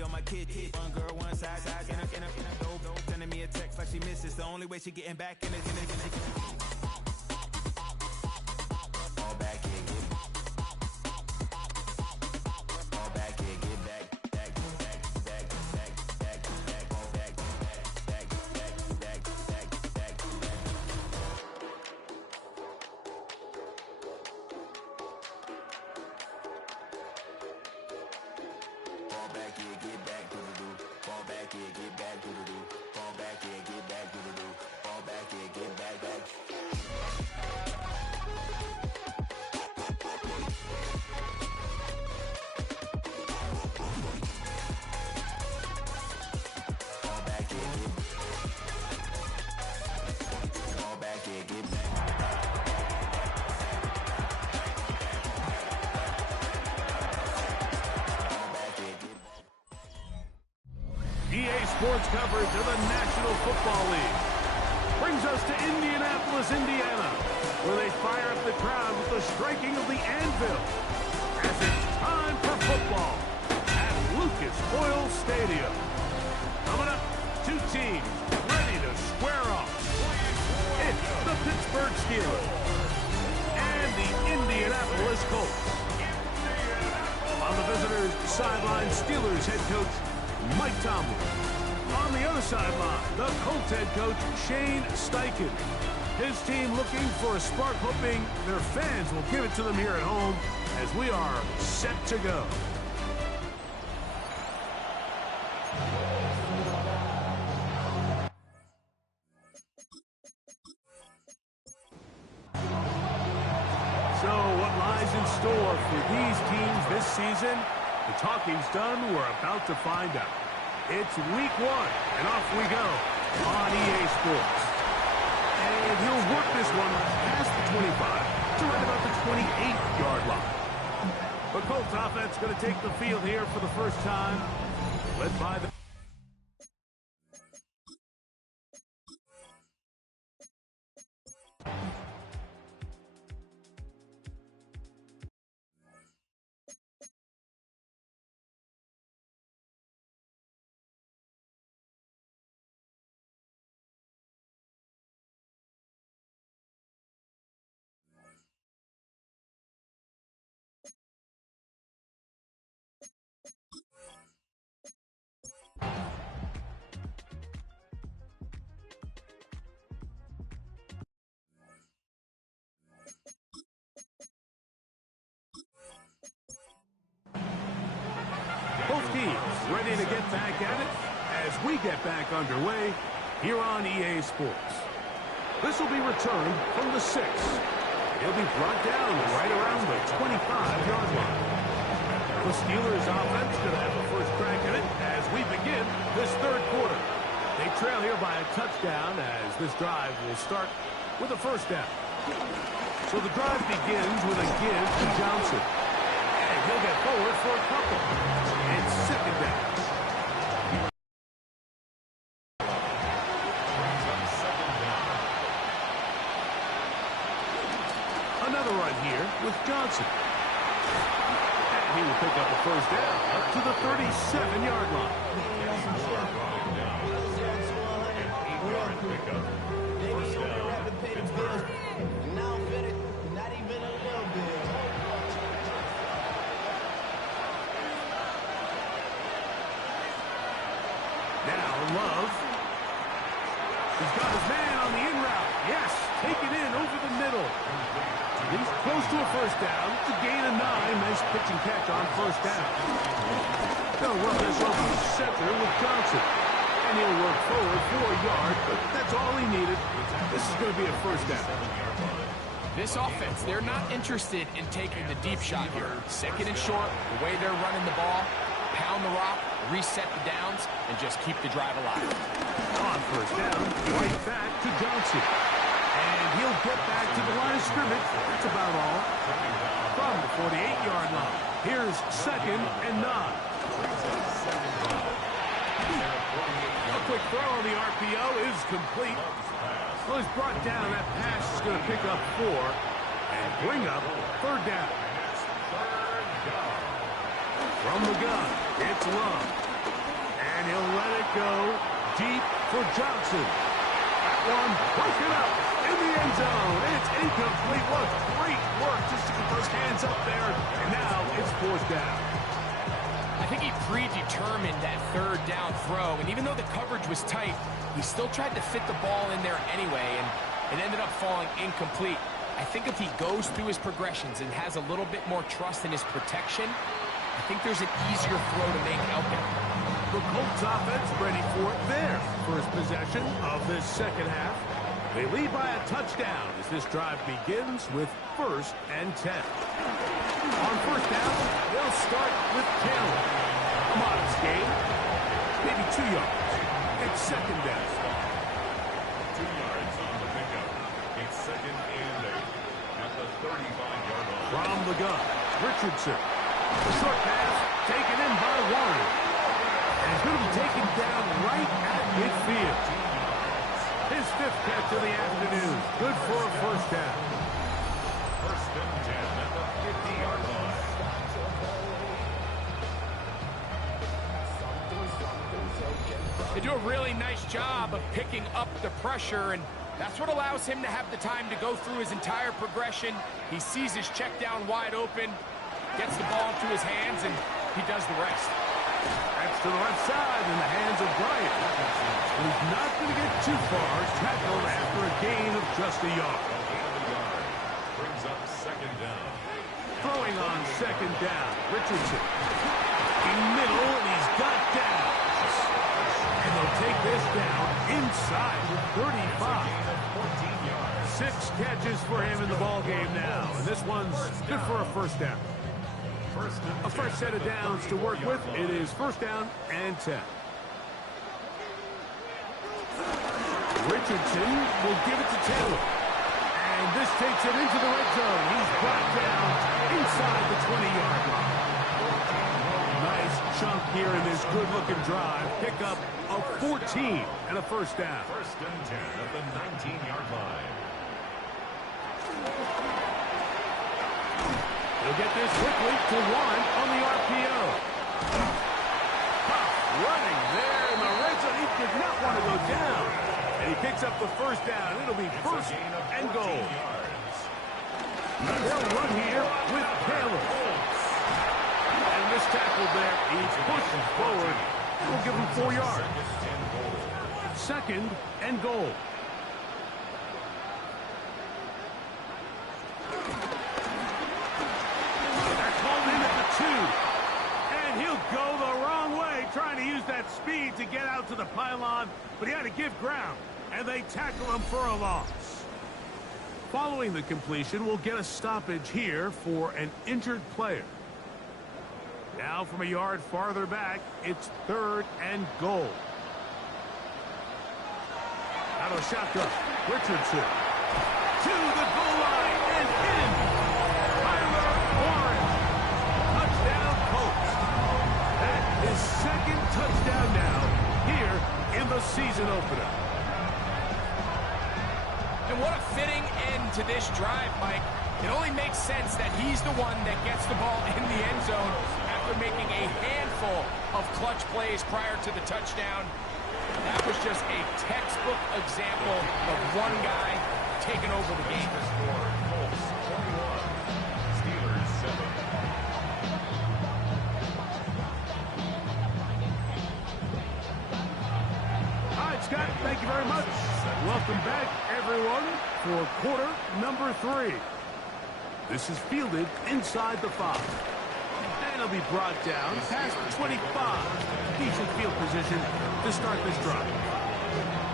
free on my kid. One girl, one side, in a dope, sending me a text like she misses. The only way she getting back in it. All back here, all back here, get back. EA Sports coverage of the National Football League brings us to Indianapolis, Indiana, where they fire up the crowd with the striking of the anvil as it's time for football at Lucas Oil Stadium. Coming up, two teams ready to square off. It's the Pittsburgh Steelers and the Indianapolis Colts. On the visitors' sideline, Steelers head coach Mike Tomlin. On the other sideline, the Colts head coach Shane Steichen. His team looking for a spark, hoping their fans will give it to them here at home as we are set to go. So what lies in store for these teams this season? The talking's done. We're about to find out. It's week 1, and off we go on EA Sports. And he'll work this one past the 25 to right about the 28-yard line. The Colts offense going to take the field here for the first time, led by the both teams ready to get back at it as we get back underway here on EA Sports. This will be returned from the 6. It'll be brought down right around the 25-yard line. The Steelers offense going to have the first crack at it as we begin this third quarter. They trail here by a touchdown as this drive will start with a first down. So the drive begins with a give to Johnson. And he'll get forward for a couple. It's second down. Another run here with Johnson. And he will pick up a first down up to the 37-yard line. Now Love. He's got his man on the in route. Yes, take it in over the middle. He's close to a first down. It's a gain of 9. Nice pitch and catch on first down. They'll run this over the center with Johnson. And he'll work forward for a yard, but that's all he needed. This is going to be a first down. This offense, they're not interested in taking the deep shot here. Second and short, the way they're running the ball, pound the rock, reset the downs, and just keep the drive alive. On first down, right back to Johnson. And he'll get back to the line of scrimmage. That's about all. From the 48-yard line, here's second and 9. A quick throw on the RPO is complete. Well, he's brought down. That pass is going to pick up 4 and bring up third down. From the gun, it's Love. And he'll let it go deep for Johnson. That one broken up in the end zone. It's incomplete. What great work just to get those hands up there. And now it's fourth down. I think he predetermined that third down throw, and even though the coverage was tight, he still tried to fit the ball in there anyway, and it ended up falling incomplete. I think if he goes through his progressions and has a little bit more trust in his protection, I think there's an easier throw to make out there. The Colts offense ready for their first possession of this second half. They lead by a touchdown as this drive begins with 1st and 10. On first down, they'll start with Taylor. A modest gain, maybe 2 yards. It's second down. 2 yards on the pickup. It's 2nd and 8 at the 35-yard line. From the gun, Richardson. The short pass taken in by Warren. And he's going to be taken down right at midfield. His 5th catch of the afternoon. Good for a first down. 1st and 10 at the 50-yard line. They do a really nice job of picking up the pressure, and that's what allows him to have the time to go through his entire progression. He sees his check down wide open, gets the ball into his hands, and he does the rest. That's to the left side in the hands of Bryant. He's not going to get too far. Tackled after a gain of just a yard. Brings up 2nd down. Throwing on 2nd down, Richardson. In middle, and he's got down. And they'll take this down inside the 35. 14 yards. 6 catches for him in the ball game now. And this one's good for a first down. A fresh set of downs to work with. It is 1st down and 10. Richardson will give it to Taylor. And this takes him into the red zone. He's brought down inside the 20-yard line. Nice chunk here in this good-looking drive. Pick up of 14 and a first down. 1st and 10 at the 19-yard line. He'll get this quickly to 1 on the RPO. Running there in the red zone. He did not want to go down. And he picks up the first down. It'll be 1st and goal. They'll run here with Taylor. And this tackle there, he's pushing forward. We'll give him 4 yards. 2nd and goal. And he'll go the wrong way, trying to use that speed to get out to the pylon, but he had to give ground, and they tackle him for a loss. Following the completion, we'll get a stoppage here for an injured player. Now from a yard farther back, it's 3rd and goal. Out of the shotgun, Richardson. To the goal line and in. Tyler Warren. Touchdown, Colts. That is 2nd touchdown now here in the season opener. And what a fitting end to this drive, Mike. It only makes sense that he's the one that gets the ball in the end zone after making a handful of clutch plays prior to the touchdown. That was just a textbook example of one guy taking over the game. Colts 21, Steelers 7. All right, Scott, thank you very much. Welcome back, everyone, for quarter number 3. This is fielded inside the 5. And it'll be brought down past the 25. Decent field position to start this drive.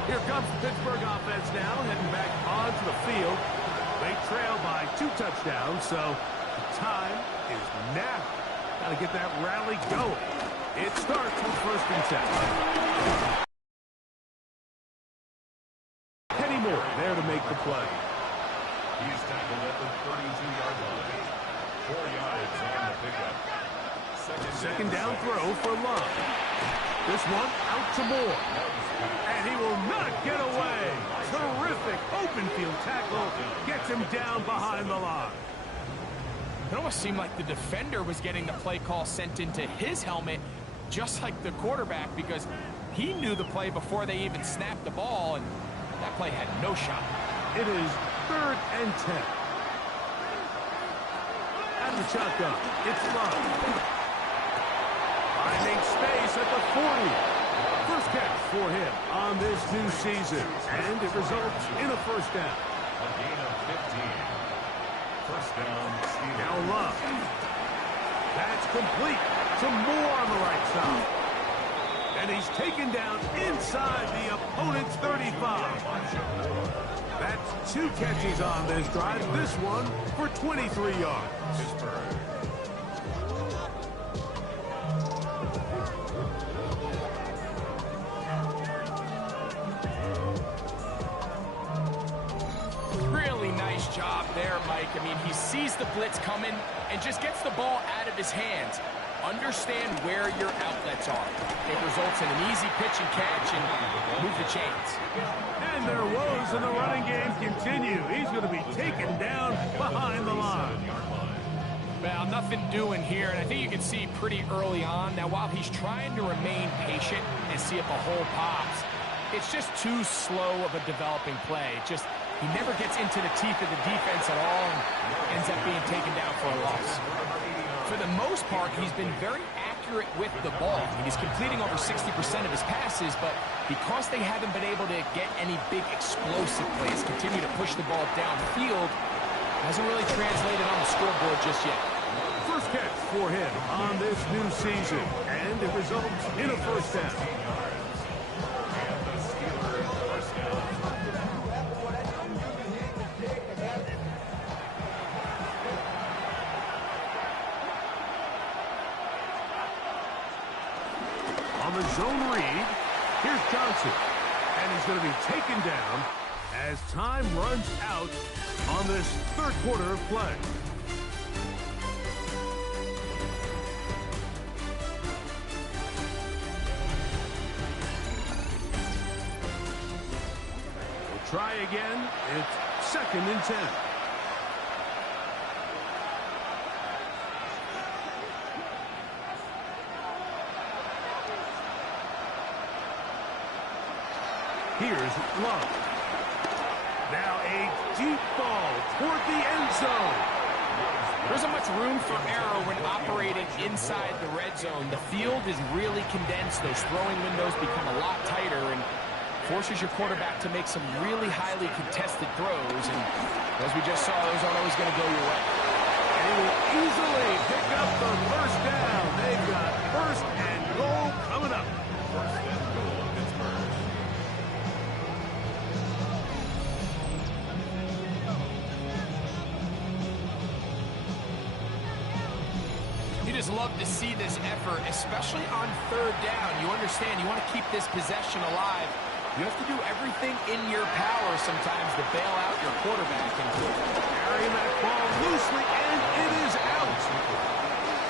Here comes the Pittsburgh offense now, heading back onto the field. They trail by 2 touchdowns, so the time is now. Got to get that rally going. It starts with 1st and 10. Kenny Moore there to make the play. He's tackled at the 32-yard line. 4 yards on the pickup. Second down throw for Love. This one out to Moore. And he will not get away. Terrific open field tackle. Gets him down behind the line. It almost seemed like the defender was getting the play call sent into his helmet just like the quarterback, because he knew the play before they even snapped the ball, and that play had no shot. It is 3rd and 10. Out of the shotgun, it's Love. Finding space at the 40. First catch for him on this new season, and it results in a first down. A gain of 15. First down, Steelers. Now Love. That's complete. Some more on the right side. And he's taken down inside the opponent's 35. That's 2 catches on this drive. This one for 23 yards. Pittsburgh. Really nice job there, Mike. I mean, he sees the blitz coming and just gets the ball out of his hands. Understand where your outlets are. It results in an easy pitch and catch and move the chains. And their woes in the running game continue. He's going to be taken down behind the line. Well, nothing doing here, and I think you can see pretty early on. Now, while he's trying to remain patient and see if a hole pops, it's just too slow of a developing play. He never gets into the teeth of the defense at all and ends up being taken down for a loss. For the most part, he's been very accurate with the ball. I mean, he's completing over 60% of his passes, but because they haven't been able to get any big explosive plays, continue to push the ball downfield, hasn't really translated on the scoreboard just yet. First catch for him on this new season, and it results in a first down. On the zone read, here's Johnson. And he's going to be taken down as time runs out on this 3rd quarter of play. We'll try again. It's 2nd and 10. Here's Love. Now a deep ball toward the end zone. There isn't much room for error when operating inside the red zone. The field is really condensed. Those throwing windows become a lot tighter and forces your quarterback to make some really highly contested throws. And as we just saw, those aren't always going to go your way. And he will easily pick up the first down. They've got 1st and goal coming up. 1st and goal, Pittsburgh. You just love to see this effort, especially on 3rd down. You understand, you want to keep this possession alive. You have to do everything in your power sometimes to bail out your quarterback. And carrying that ball loosely, and it is out.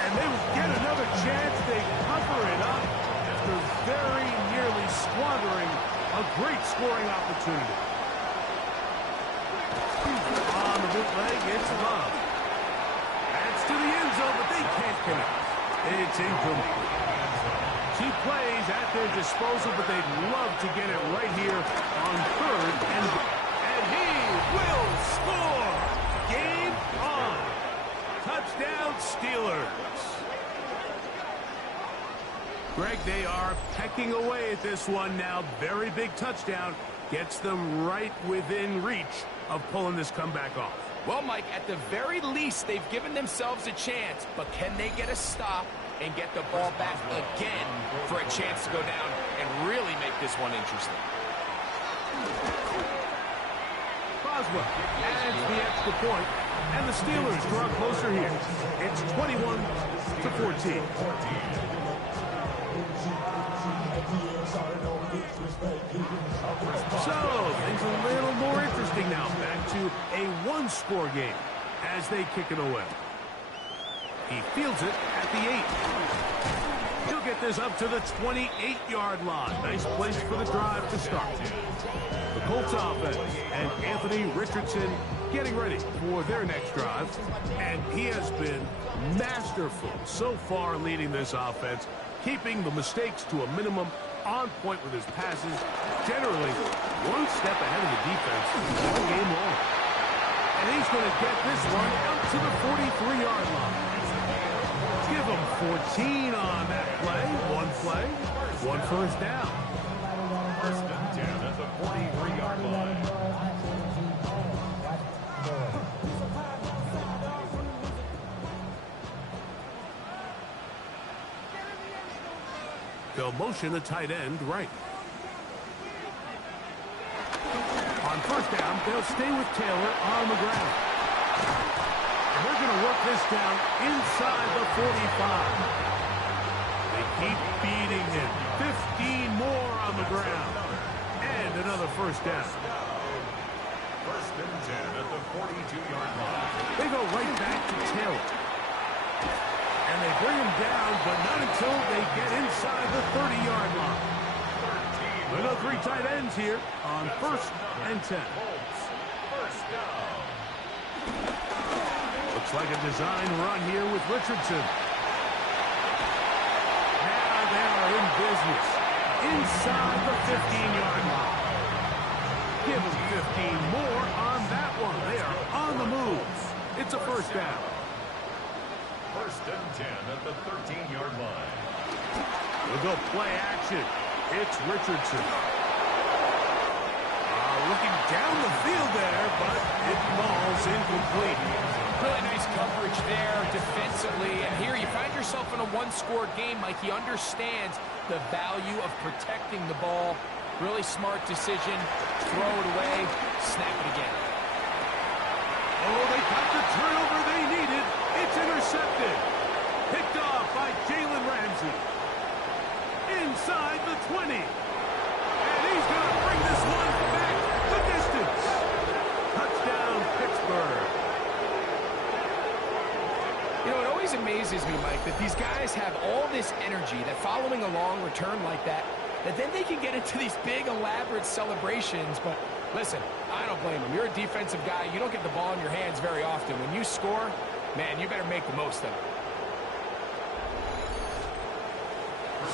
And they will get another chance. They cover it up after very nearly squandering a great scoring opportunity. On the bootleg, it's Love. That's to the end zone, but they can't connect. It's incomplete. 2 plays at their disposal, but they'd love to get it right here on 3rd and he will score. Game on. Touchdown, Steelers. Greg, they are pecking away at this one now. Very big touchdown. Gets them right within reach of pulling this comeback off. well, Mike, at the very least, they've given themselves a chance, but can they get a stop and get the ball back again for a chance to go down and really make this one interesting? Boswell adds the extra point, and the Steelers draw closer here. It's 21-14. So, things a little more interesting now. Back to a one-score game as they kick it away. He fields it at the 8. He'll get this up to the 28-yard line. Nice place for the drive to start. The Colts offense and Anthony Richardson getting ready for their next drive. And he has been masterful so far leading this offense, keeping the mistakes to a minimum, on point with his passes, generally one step ahead of the defense all game long. And he's going to get this one out to the 43-yard line. Give him 14 on that play, one first down. First and 10 at the 43-yard line. They'll motion a tight end right. On first down, they'll stay with Taylor on the ground. And they're going to work this down inside the 45. They keep beating him. 15 more on the ground. And another first down. First and 10 at the 42-yard line. They go right back to Taylor. And they bring him down, but not until they get inside the 30-yard line. They go three tight ends here on first and 10. First down. Looks like a design run here with Richardson. Now they are in business inside the 15-yard line. Give them 15 more on that one. They are on the move. It's a first down. First and 10 at the 13-yard line. We'll go play action. It's Richardson. Looking down the field there, but it falls incomplete. Really nice coverage there defensively. And here you find yourself in a one-score game. Mike, he understands the value of protecting the ball. Really smart decision. Throw it away. Snap it again. Oh, they got the turnover they needed. It's intercepted. Picked off by Jalen Ramsey. Inside the 20. And he's going to bring this one back the distance. Touchdown, Pittsburgh. You know, it always amazes me, Mike, that these guys have all this energy that following a long return like that then they can get into these big, elaborate celebrations. But listen, I don't blame them. You're a defensive guy. You don't get the ball in your hands very often. When you score, man, you better make the most of it.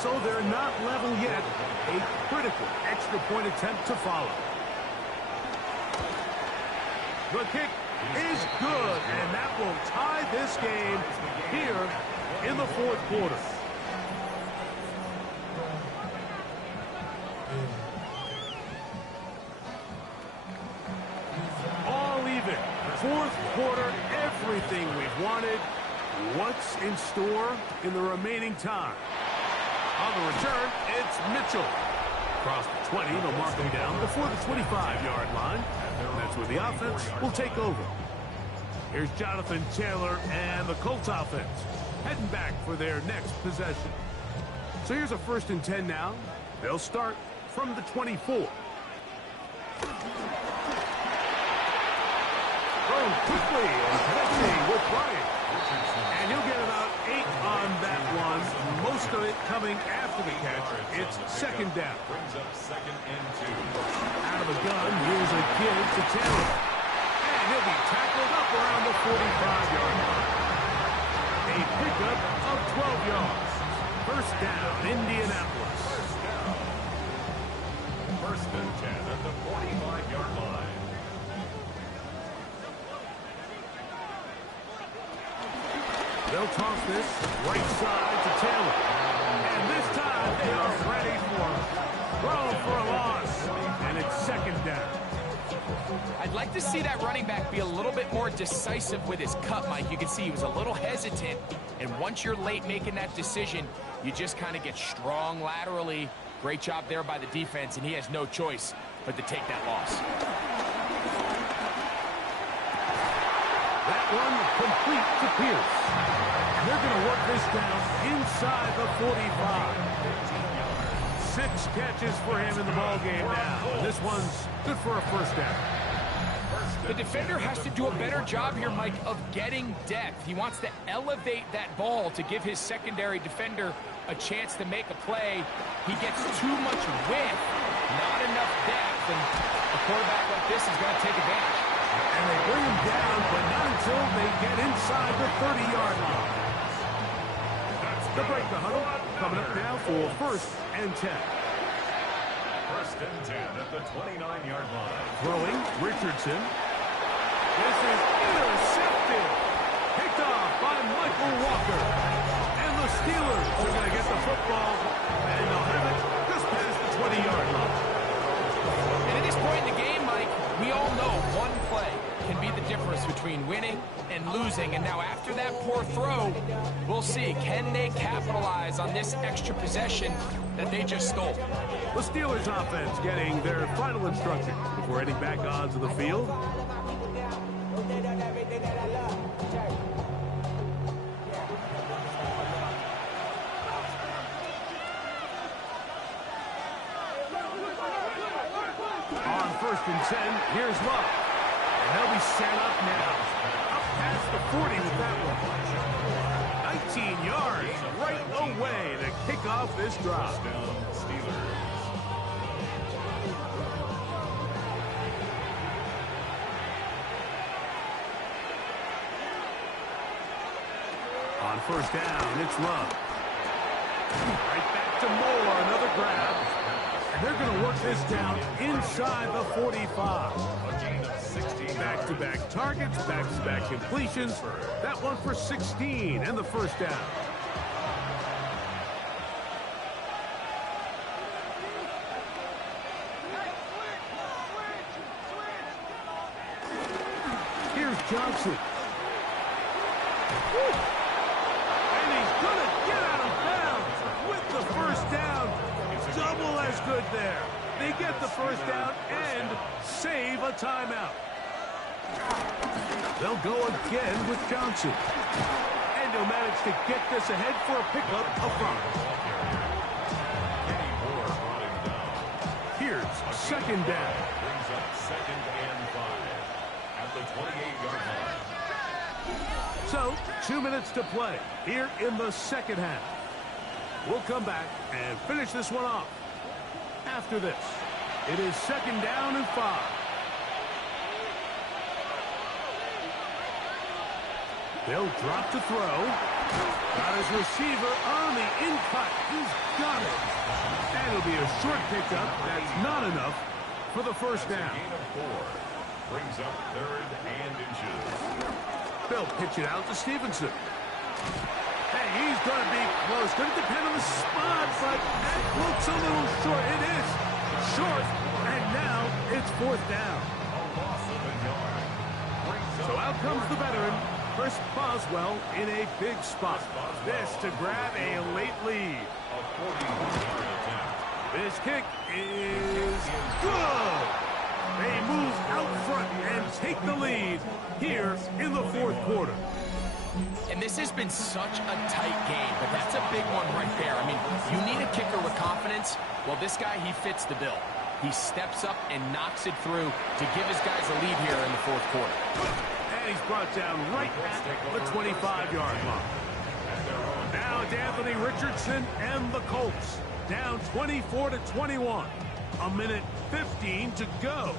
So they're not level yet. A critical extra point attempt to follow. The kick is good, and that will tie this game here in the fourth quarter. All even. Fourth quarter, everything we've wanted. What's in store in the remaining time? On the return, it's Mitchell. Across the 20, they'll mark him down before the 25-yard line. And that's where the offense will take over. Here's Jonathan Taylor and the Colts offense heading back for their next possession. So here's a first and 10 now. They'll start from the 24. Thrown quickly and connecting with Bryant. And he'll get about 8 on that one. Most of it coming after the catch. It's second down. Brings up second and 2. Out of the gun, here's a give to Taylor. And he'll be tackled up around the 45-yard line. A pickup of 12 yards. First down, Indianapolis. First and 10 at the 45-yard line. They'll toss this right side to Taylor. And this time they are ready for him. Thrown for a loss. And it's second down. I'd like to see that running back be a little bit more decisive with his cut, Mike. You can see he was a little hesitant. And once you're late making that decision, you just kind of get strong laterally. Great job there by the defense, and he has no choice but to take that loss. That one complete to Pierce. And they're going to work this down inside the 45. 6 catches for him in the ballgame now. And this one's good for a first down. The defender has to do a better job here, Mike, of getting depth. He wants to elevate that ball to give his secondary defender a chance to make a play. He gets too much width, not enough depth, and a quarterback like this is going to take advantage. And they bring him down, but not until they get inside the 30-yard line. That's They'll break the huddle. Coming up now for 1st and 10. 1st and 10 at the 29-yard line. Throwing, Richardson. This is intercepted. Picked off by Michael Walker. And the Steelers are going to get the football, and they'll have it just past the 20-yard line. And at this point in the game, Mike, we all know one play can be the difference between winning and losing. And now after that poor throw, we'll see, can they capitalize on this extra possession that they just stole? The Steelers offense getting their final instructions before heading back onto the field. On 1st and 10, here's Love. And they'll be set up now. Up past the 40 with that one. 19 yards right away to kick off this drive. Down Steelers. On 1st down, it's Love. Right back to Moore, another grab. And they're going to work this down inside the 45. A gain of 16. Back-to-back targets, back-to-back completions. That one for 16 and the 1st down. Here's Johnson. And he's going to get out of bounds with the 1st down. Double as good there. They get the 1st down and save a timeout. They'll go again with Johnson. And he'll manage to get this ahead for a pickup of 5. Here's 2nd down. Brings up 2nd and 5 at the 28-yard line. So, 2 minutes to play here in the 2nd half. We'll come back and finish this one off. After this, it is 2nd down and 5. They'll drop to throw. Got his receiver on the in-cut. He's got it. And it'll be a short pickup. That's not enough for the 1st down. Gain of 4. Brings up 3rd and inches. They'll pitch it out to Stevenson. Hey, he's going to be close. Going to depend on the spot, but that looks a little short. It is short, and now it's 4th down. A loss of a yard. So out comes the veteran, Chris Boswell, in a big spot. This to grab a late lead. A 41-yard attempt. This kick is good. They move out front and take the lead here in the 4th quarter. And this has been such a tight game, but that's a big one right there. I mean, you need a kicker with confidence. Well, this guy, he fits the bill. He steps up and knocks it through to give his guys a lead here in the 4th quarter. And he's brought down right at the 25-yard line. Now it's Anthony Richardson and the Colts. Down 24-21. A minute 15 to go.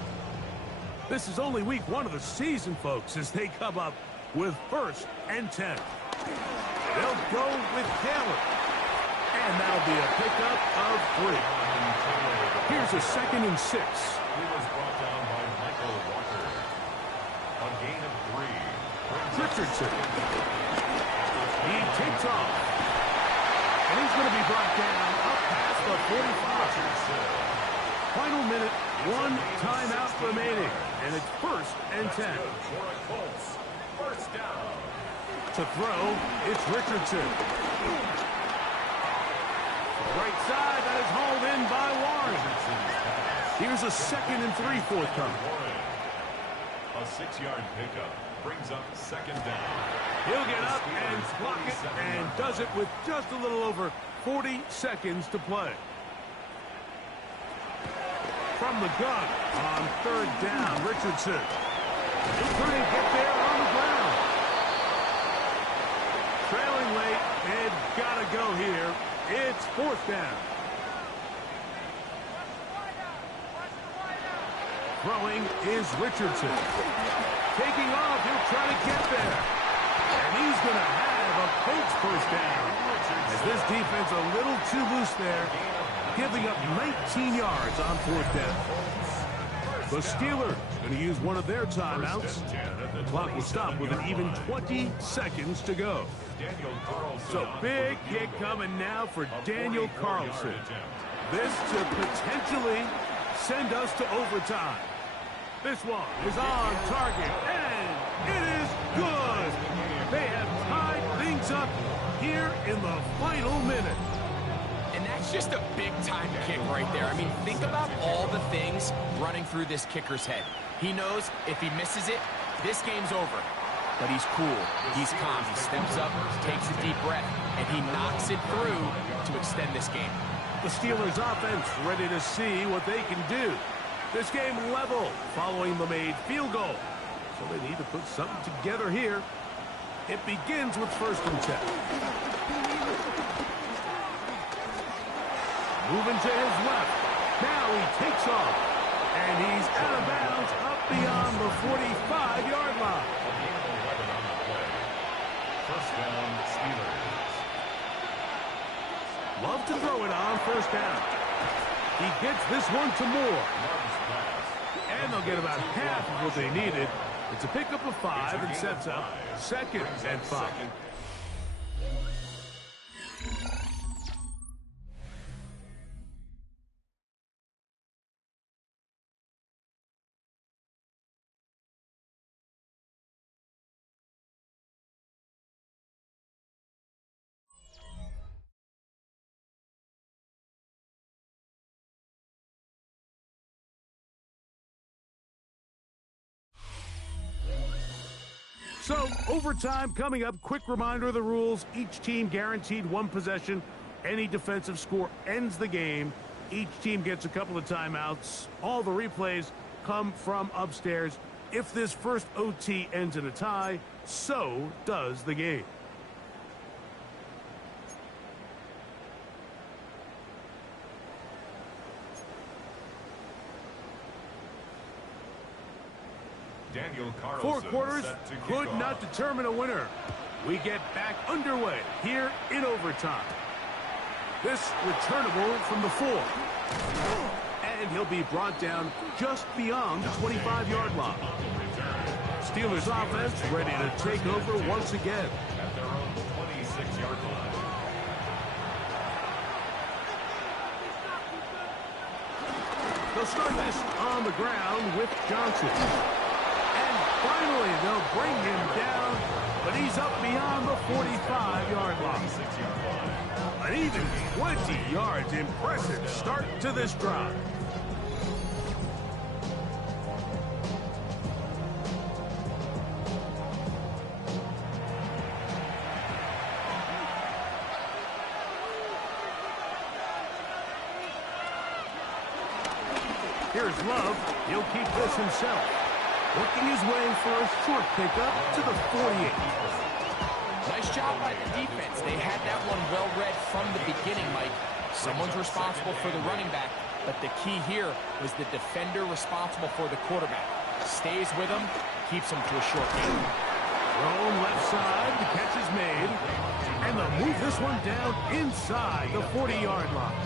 This is only week 1 of the season, folks, as they come up with 1st and 10. They'll go with Taylor. And that'll be a pickup of 3. Here's a 2nd and 6. He was brought down by Michael Walker. A gain of 3. Richardson. He takes off. And he's going to be brought down up past the 45. Final minute, 1 timeout remaining. And it's 1st and 10. For a Colts. 1st down. To throw, it's Richardson. Right side, that is hauled in by Warren. Here's a 2nd and 3 forthcoming. A 6-yard pickup brings up 2nd down. He'll get up and block it, and does it with just a little over 40 seconds to play. From the gun on 3rd down, Richardson. He couldn't get there on the ground. Trailing late, and gotta go here. It's 4th down. Throwing is Richardson. Taking off, he'll try to get there. And he's going to have a Colts 1st down. As this defense a little too loose there, giving up 19 yards on 4th down. The Steelers going to use one of their timeouts. The clock will stop with an even 20 seconds to go. So big kick coming now for Daniel Carlson. This to potentially send us to overtime. This one is on target, and it is good. They have tied things up here in the final minute. And that's just a big-time kick right there. I mean, think about all the things running through this kicker's head. He knows if he misses it, this game's over. But he's cool. He's calm. He steps up, takes a deep breath, and he knocks it through to extend this game. The Steelers offense ready to see what they can do. This game level following the made field goal. So they need to put something together here. It begins with 1st and 10. Moving to his left. Now he takes off. And he's out of bounds up beyond the 45-yard line. First down, Steelers. Love to throw it on 1st down. He gets this one to Moore. And they'll get about half of what they needed. It's a pickup of 5 and sets up 2nd and 5. So, overtime coming up. Quick reminder of the rules. Each team guaranteed 1 possession. Any defensive score ends the game. Each team gets a couple of timeouts. All the replays come from upstairs. If this first OT ends in a tie, so does the game. Daniel Carlson 4 quarters could off. not determine a winner. We get back underway here in overtime. This returnable from the 4. And he'll be brought down just beyond the 25-yard line. Steelers offense ready to take over once again. At their own 26-yard line. They'll start this on the ground with Johnson. Finally, they'll bring him down, but he's up beyond the 45-yard line. An even 20 yards. Impressive start to this drive. Here's Love. He'll keep this himself. Working his way for a short pickup to the 48. Nice job by the defense. They had that one well read from the beginning, Mike. Someone's responsible for the running back, but the key here was the defender responsible for the quarterback. Stays with him, keeps him to a short game. Thrown left side, the catch is made, and they'll move this one down inside the 40-yard line.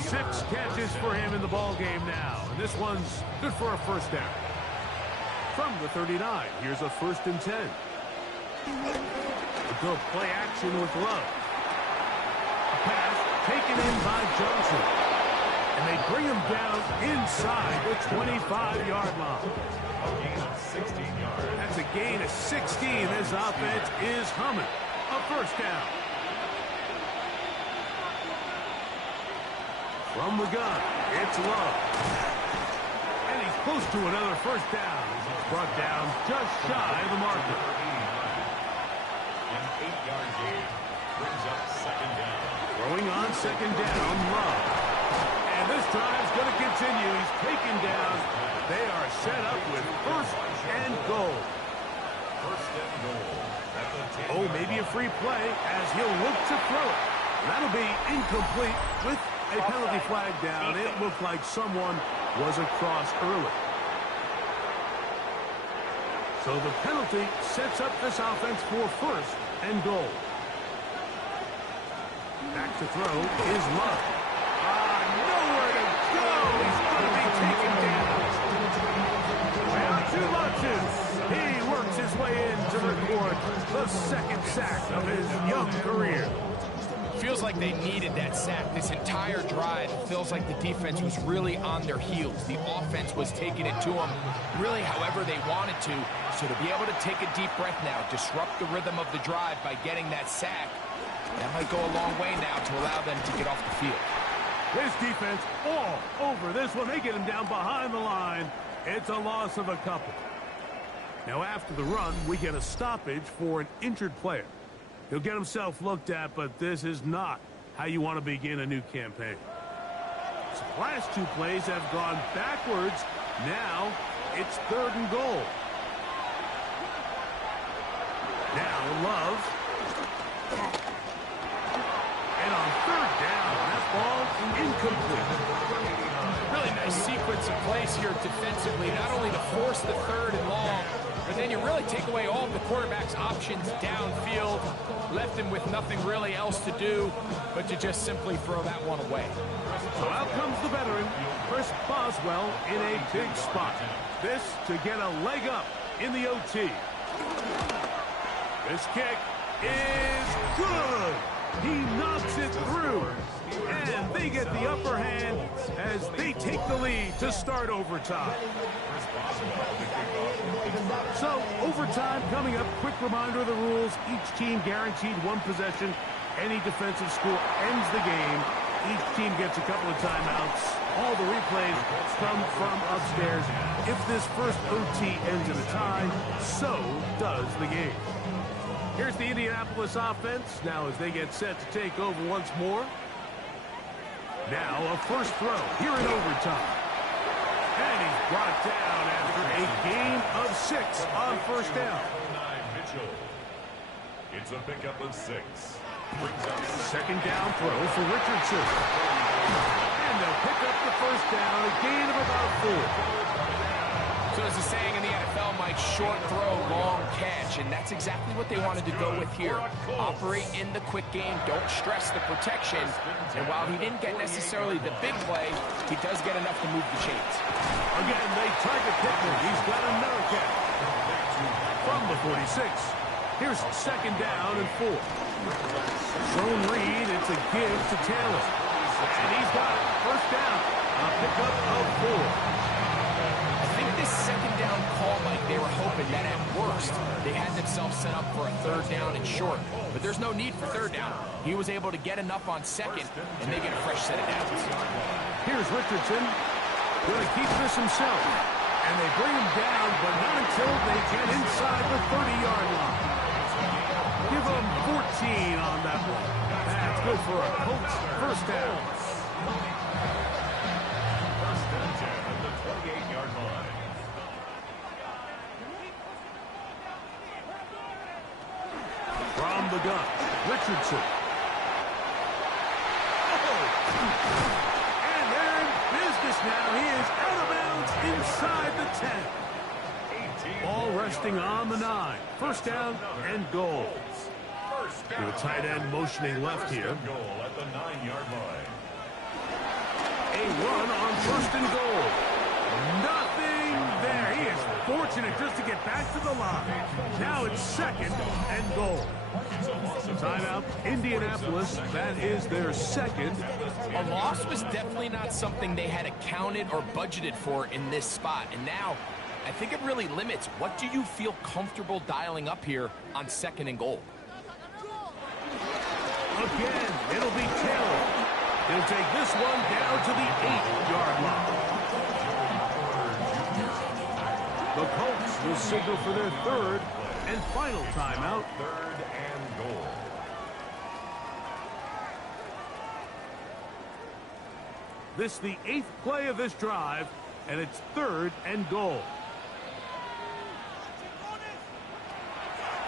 6 catches for him in the ball game now, and this one's good for a 1st down. From the 39, here's a 1st and 10. We'll go play action with Love. A pass taken in by Johnson. And they bring him down inside the 25-yard line. A gain of 16 yards. That's a gain of 16. This offense is humming. A 1st down. From the gun, it's Love. And he's close to another 1st down. Brought down just shy of the marker. An 8-yard gain brings up 2nd down. Throwing on 2nd down, Love. And this drive's going to continue. He's taken down. They are set up with 1st and goal. 1st and goal. At the 10-yard Oh, maybe a free play as he'll look to throw it. That'll be incomplete with a penalty flag down. It looked like someone was across early. So the penalty sets up this offense for 1st and goal. Back to throw is Love. Nowhere to go. He's going to be taken down. Well, too much. He works his way in to record the second sack of his young career. Feels like they needed that sack this entire drive. It feels like the defense was really on their heels. The offense was taking it to them really however they wanted to. So to be able to take a deep breath now, disrupt the rhythm of the drive by getting that sack, that might go a long way now to allow them to get off the field. This defense all over this one. They get him down behind the line. It's a loss of a couple. Now after the run, we get a stoppage for an injured player. He'll get himself looked at, but this is not how you want to begin a new campaign. So the last two plays have gone backwards. Now it's 3rd and goal. Now Love. And on 3rd down, that ball incomplete. Really nice sequence of plays here defensively, not only to force the 3rd and long, but then you really take away all of the quarterback's options downfield, left him with nothing really else to do but to just simply throw that one away. So out comes the veteran, Chris Boswell, in a big spot. This to get a leg up in the OT. This kick is good. He knocks it through. And they get the upper hand as they take the lead to start overtime. So, overtime coming up. Quick reminder of the rules. Each team guaranteed one possession. Any defensive score ends the game. Each team gets a couple of timeouts. All the replays come from upstairs. If this first OT ends in a tie, so does the game. Here's the Indianapolis offense. Now as they get set to take over once more. Now a first throw here in overtime. And he's brought down after a gain of 6 on first down. It's a pickup of 6. Second down throw for Richardson. And they'll pick up the first down, a gain of about 4. So as a saying in the NFL, Mike, short throw, long catch, and that's exactly what they wanted to go with here. Operate in the quick game, don't stress the protection, and while he didn't get necessarily the big play, he does get enough to move the chains. Again, they target Pittman. He's got another catch. From the 46, here's second down and 4. Zone read, it's a give to Taylor. And he's got it, first down, a pickup of 4. I think this second down call, Mike, they were hoping that at worst they had themselves set up for a 3rd down and short. But there's no need for 3rd down. He was able to get enough on 2nd, and they get a fresh set of downs. Here's Richardson. Going to keep this himself. And they bring him down, but not until they get inside the 30-yard line. Give them 14 on that one. That's good for a Colts first down. From the gun, Richardson. And they're in business now. He is out of bounds inside the 10. Ball resting on the 9. First down and goal. With a tight end motioning left here. At the 9-yard line. A run on first and goal. Nothing there. He is fortunate just to get back to the line. Now it's second and goal. Timeout, Indianapolis. That is their second. A loss was definitely not something they had accounted or budgeted for in this spot. And now, I think it really limits what do you feel comfortable dialing up here on 2nd and goal. Again, it'll be Taylor. He'll take this one down to the 8-yard line. The Colts will signal for their 3rd and final timeout. 3rd and goal. This is the 8th play of this drive, and it's 3rd and goal.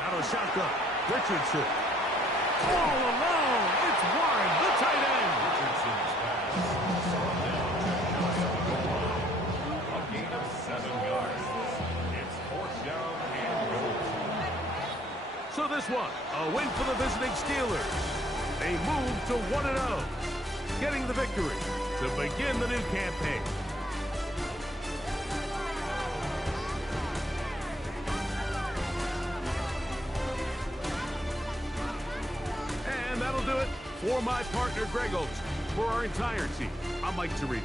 Out of shotgun, Richardson. All alone, it's wide, the tight end. Richardson's pass. A gain of 7 yards. It's 4th down and goal. So this one, a win for the visiting Steelers. They move to 1-0, getting the victory to begin the new campaign. And that'll do it for my partner, Greg Olson. For our entire team, I'm Mike Tirico.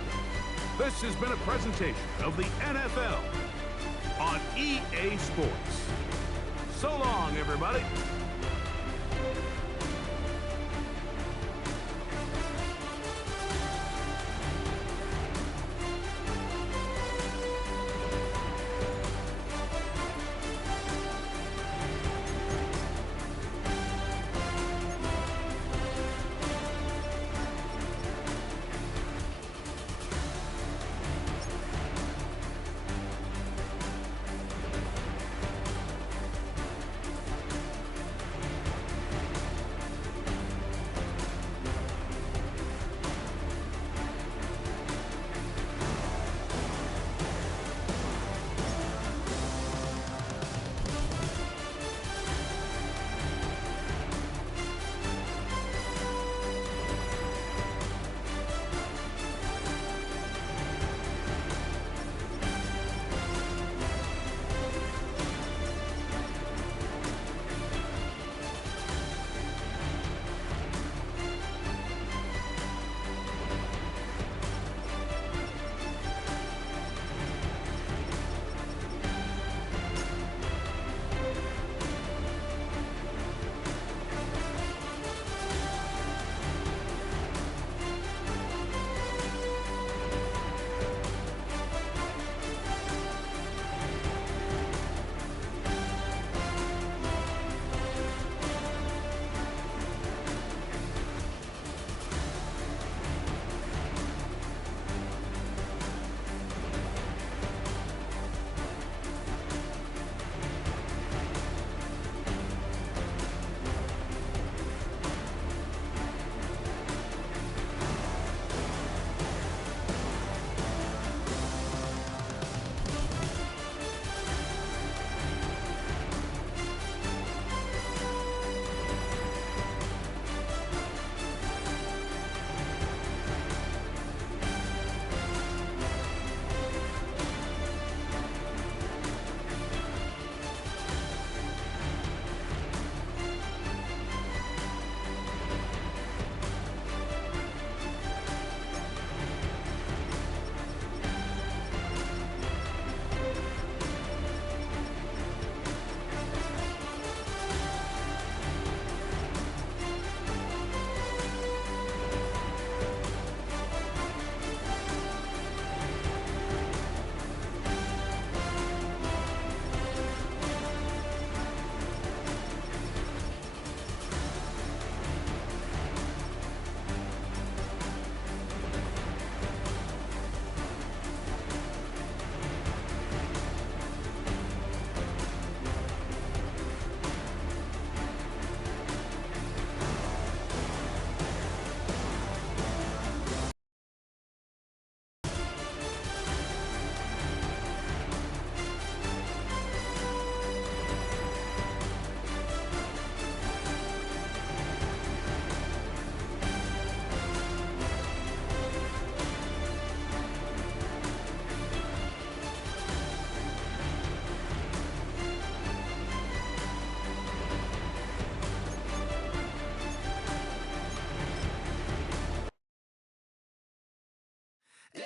This has been a presentation of the NFL on EA Sports. So long, everybody.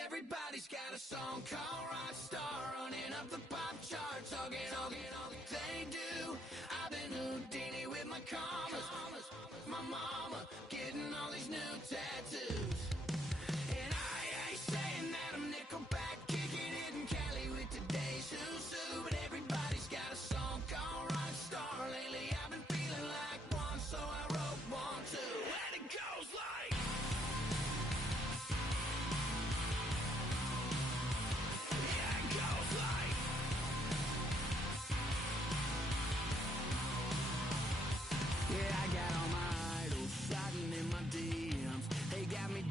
Everybody's got a song called rock star, running up the pop charts, all they do. I've been Houdini with my commas, my mama getting all these new tattoos. And I ain't saying that I'm Nickelback, kicking it in Cali with today's who's who, but everybody's got a song called rock star. Lately I've been feeling like one, so I wrote one too. And it goes like, yeah, it goes like, yeah, I got all my idols sliding in my DMs. They got me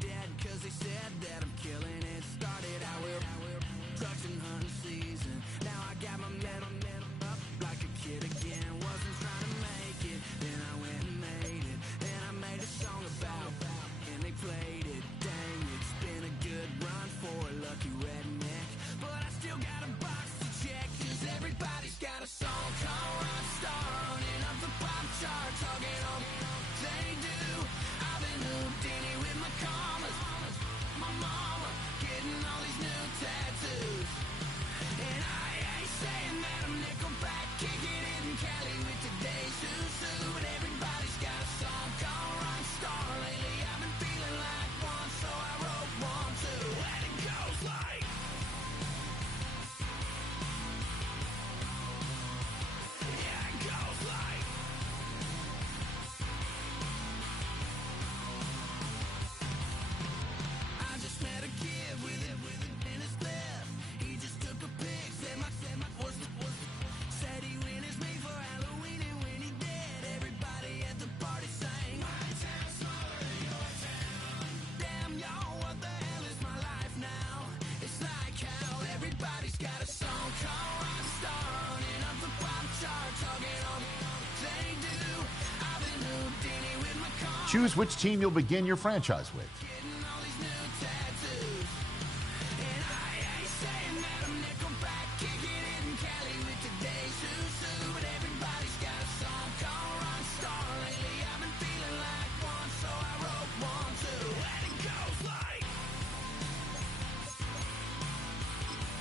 Choose which team you'll begin your franchise with.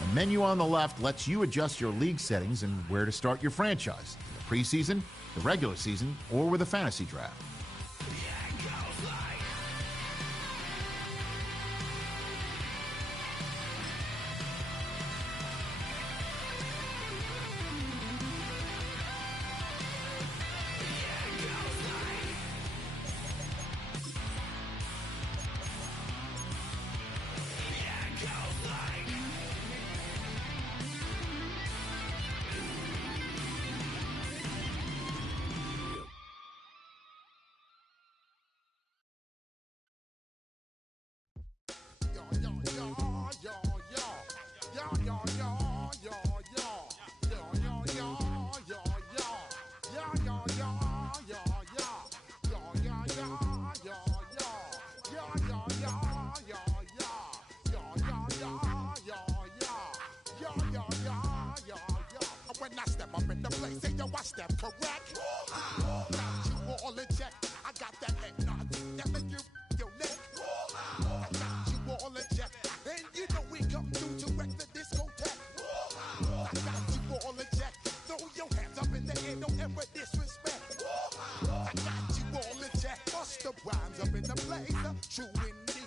The menu on the left lets you adjust your league settings and where to start your franchise, the preseason, the regular season, or with a fantasy draft. When I step up in the place, say yo, I step correct. Got you all in check. I got that head nod that make you your neck. I got you all in check, and you know we come through to wreck the discotheque. I got you all in check. Throw your hands up in the air, don't ever disrespect. I got you all in check. Bust the rhymes up in the place, true indeed.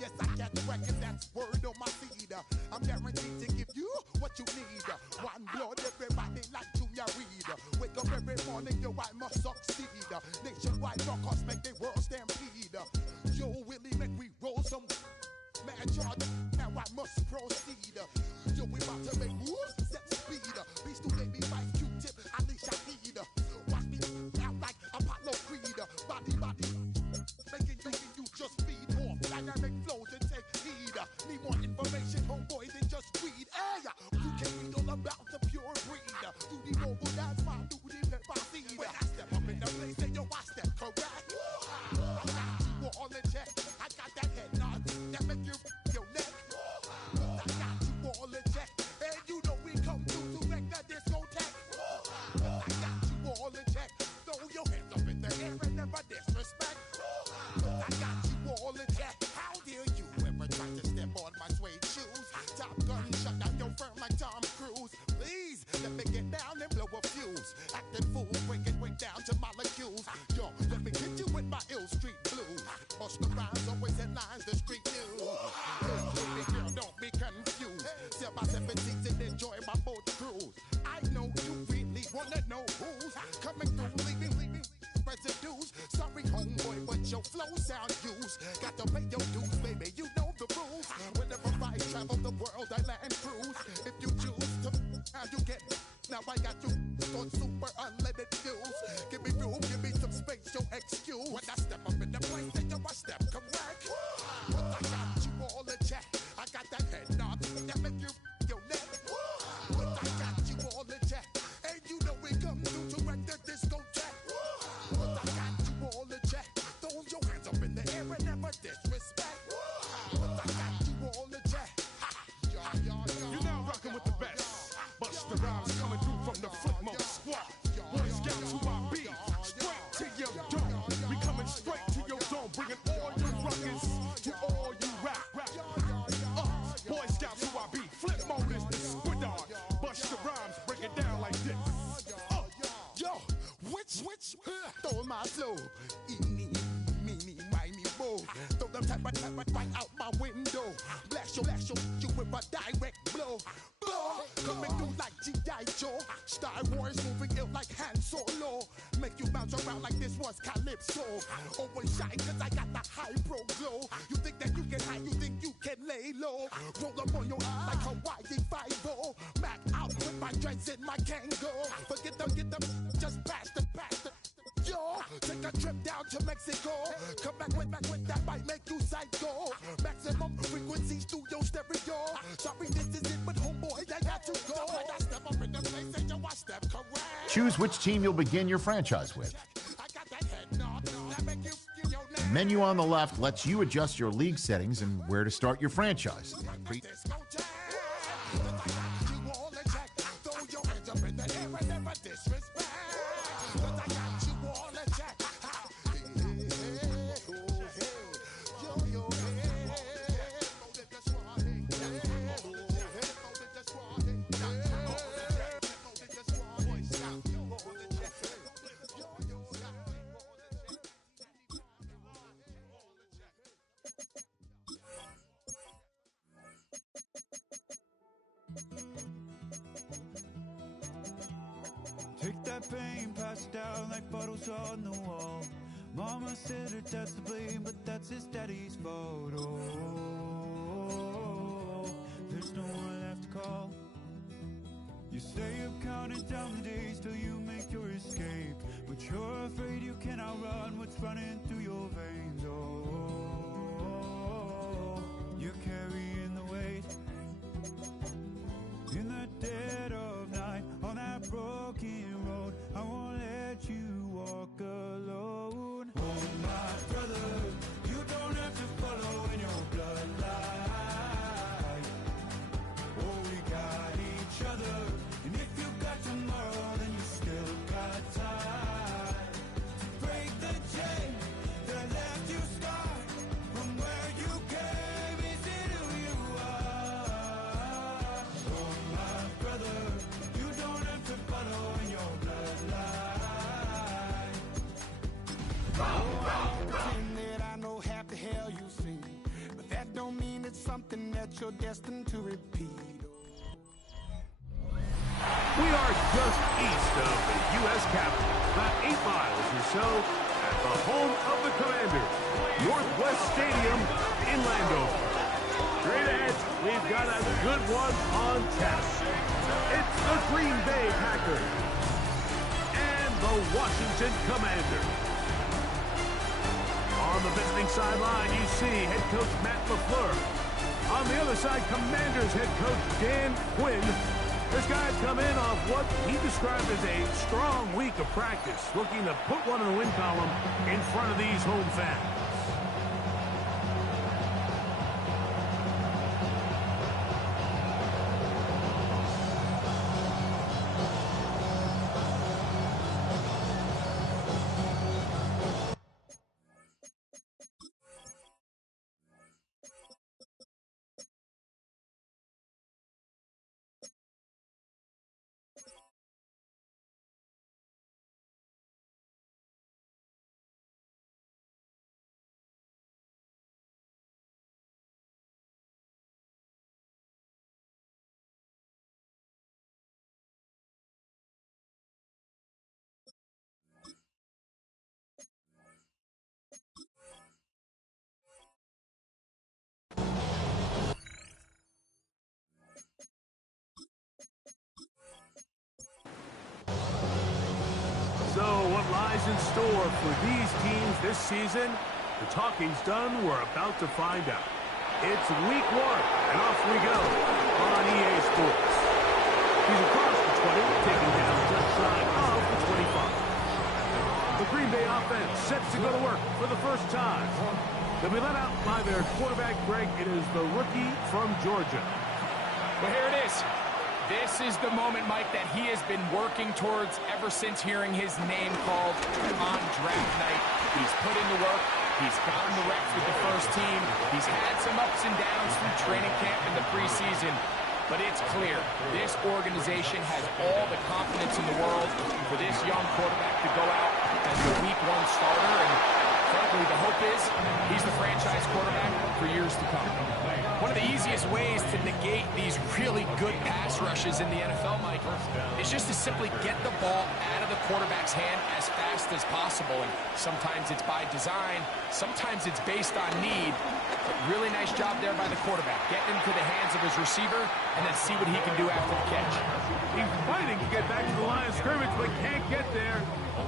Yes, I got the record, that's word on my feed. I'm guaranteed to give you what you need. One blood, everybody like Junior Reed. Wake up every morning, yo, I must succeed. Nationwide knockouts make the world stampede. Yo, Willie, make we roll some mad charge. Now I must proceed. Yo, we about to make moves, set speed. Beast to baby, fight Q-tip, Alicia Heed. Watch me out like Apollo Creed. Body, making you just feed off. Dynamic flows and take heed. Need more information, homeboy, than just read. Hey, you can read all about the pure breed. Do the mobile dance, my duty, pepper seed. When I step up in the place, say yo, I step correct. I got you all in check. I got that head nod that make you your neck. I got you all in check, and you know we come through to wreck the discotheque. I got you all in check. Throw your hands up in the air and never disrespect. I got you all in check. How dare you ever try to step on my suede shoes? Top Gun shut down your firm like Tom Cruise. Please let me get down and blow a fuse. Acting fool, break it way down to molecules. Yo, let me hit you with my ill street blues. Bust the rhymes, always headlines, the street news. Baby girl, don't be confused. Sell my 17s and enjoy my boat cruise. I know you really wanna know who's coming through, leaving residues. Sorry, homeboy, but your flow sound used. Got to pay your dues, baby, you know the rules. Whenever I travel the world, I land cruise. If you choose to, how you get. Now I got you on super unleaded fuels. Give me room, give me some space, your excuse. When I step up in the place, then yo, I step correct. But I got you all in check. I got that head nod that make you your neck. But I got you all in check, and you know we come through to wreck the discotheque. But I got you all in check. Throw your hands up in the air and never disrespect. But I got you all in check. You're now rocking with the best. Bust the rhymes coming through from the Flipmode squad. Boy Scouts who I be, straight to your dome. We coming straight to your dome, bringing all you ruckus to all you rap. Boy Scouts who I be, Flipmode is the squid dog. Bust the rhymes, break it down like this. Yo, which stole my flow? Eeny, meeny, miny, mo. Throw them type of right out my window. Blast you with a direct blow. Coming through like G.I. Joe. Star Wars moving ill like Han Solo. Make you bounce around like this was Calypso. Always shine cause I got the high pro glow. You think that you can hide, you think you can lay low. Roll up on your eye like Hawaii 5-0. Mac out with my dreads in my Kango. Forget them, just pass the. Yo, take a trip down to Mexico. Come back with that might make you psycho. Maximum frequency studio stereo. Sorry, this is it, but homeboy, I got to go. When I step up in the place, and yo, I step correct. Choose which team you'll begin your franchise with. I got that head nod that make you menu on the left lets you adjust your league settings and where to start your franchise. Take that pain, pass it down like photos on the wall. Mama said her dad's to blame, but that's his daddy's photo. There's no one left to call. You stay up counting down the days till you make your escape, but you're afraid you can outrun what's running through your veins. Oh, you're carrying the weight in the dead of night on that broken road. I won't let you walk alone. Oh, my brother, you don't have to follow in your bloodline. Oh, we got each other, and if you got tomorrow, then you still got time to break the chain that left you scarred from where you came into who you are. Oh, my brother, you don't have to follow in your bloodline. Pretend that I know half the hell you've seen, but that don't mean it's something that you're destined to repeat. We are just east of the U.S. Capitol, about 8 miles or so, at the home of the Commanders, Northwest Stadium in Landover. Straight ahead, we've got a good one on tap. It's the Green Bay Packers and the Washington Commanders. On the visiting sideline, you see head coach Matt LaFleur. On the other side, Commanders head coach Dan Quinn. This guy's come in off what he described as a strong week of practice, looking to put one in the win column in front of these home fans. So what lies in store for these teams this season? The talking's done. We're about to find out. It's week 1, and off we go on EA Sports. He's across the 20, taking down just shy of the 25. The Green Bay offense sets to go to work for the first time. They'll be let out by their quarterback, Greg. It is the rookie from Georgia. Well, here it is. This is the moment, Mike, that he has been working towards ever since hearing his name called on draft night. He's put in the work. He's gotten the reps with the first team. He's had some ups and downs through training camp in the preseason. But it's clear, this organization has all the confidence in the world for this young quarterback to go out as the week 1 starter. And frankly, the hope is he's the franchise quarterback for years to come. One of the easiest ways to negate these really good pass rushes in the NFL, Mike, is just to simply get the ball out of the quarterback's hand as fast as possible. And sometimes it's by design, sometimes it's based on need. But really nice job there by the quarterback, getting into the hands of his receiver and then see what he can do after the catch. He's fighting to get back to the line of scrimmage, but can't get there.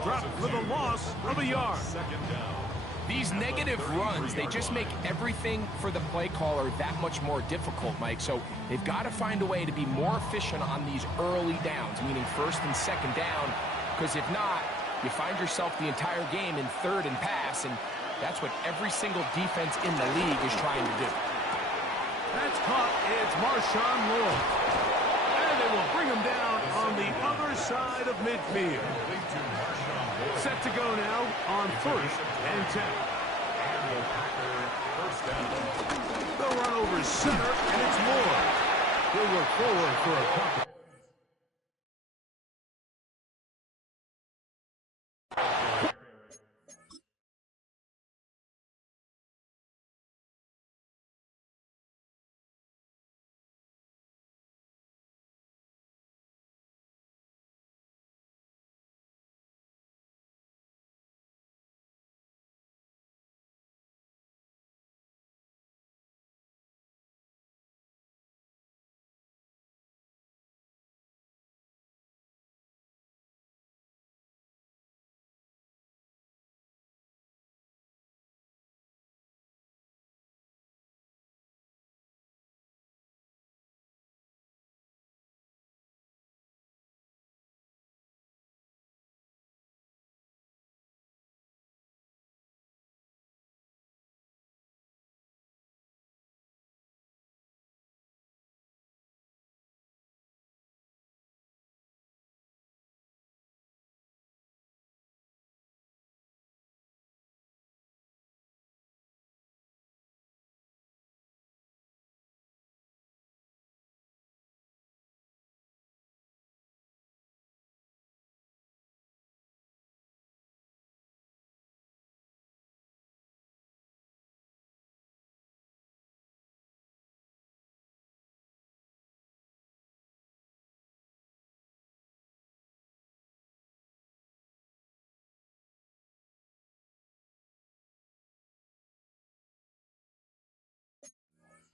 Dropped for the loss of a yard. These negative runs, they just make everything for the play caller that much more difficult, Mike. So they've got to find a way to be more efficient on these early downs, meaning first and second down, because if not, you find yourself the entire game in third and pass, and That's what every single defense in the league is trying to do. That's caught. It's Marshawn Lloyd. And they will bring him down on the other side of midfield. Set to go now on 1st and 10. They'll run over center, and it's Lloyd. He'll work forward for a couple.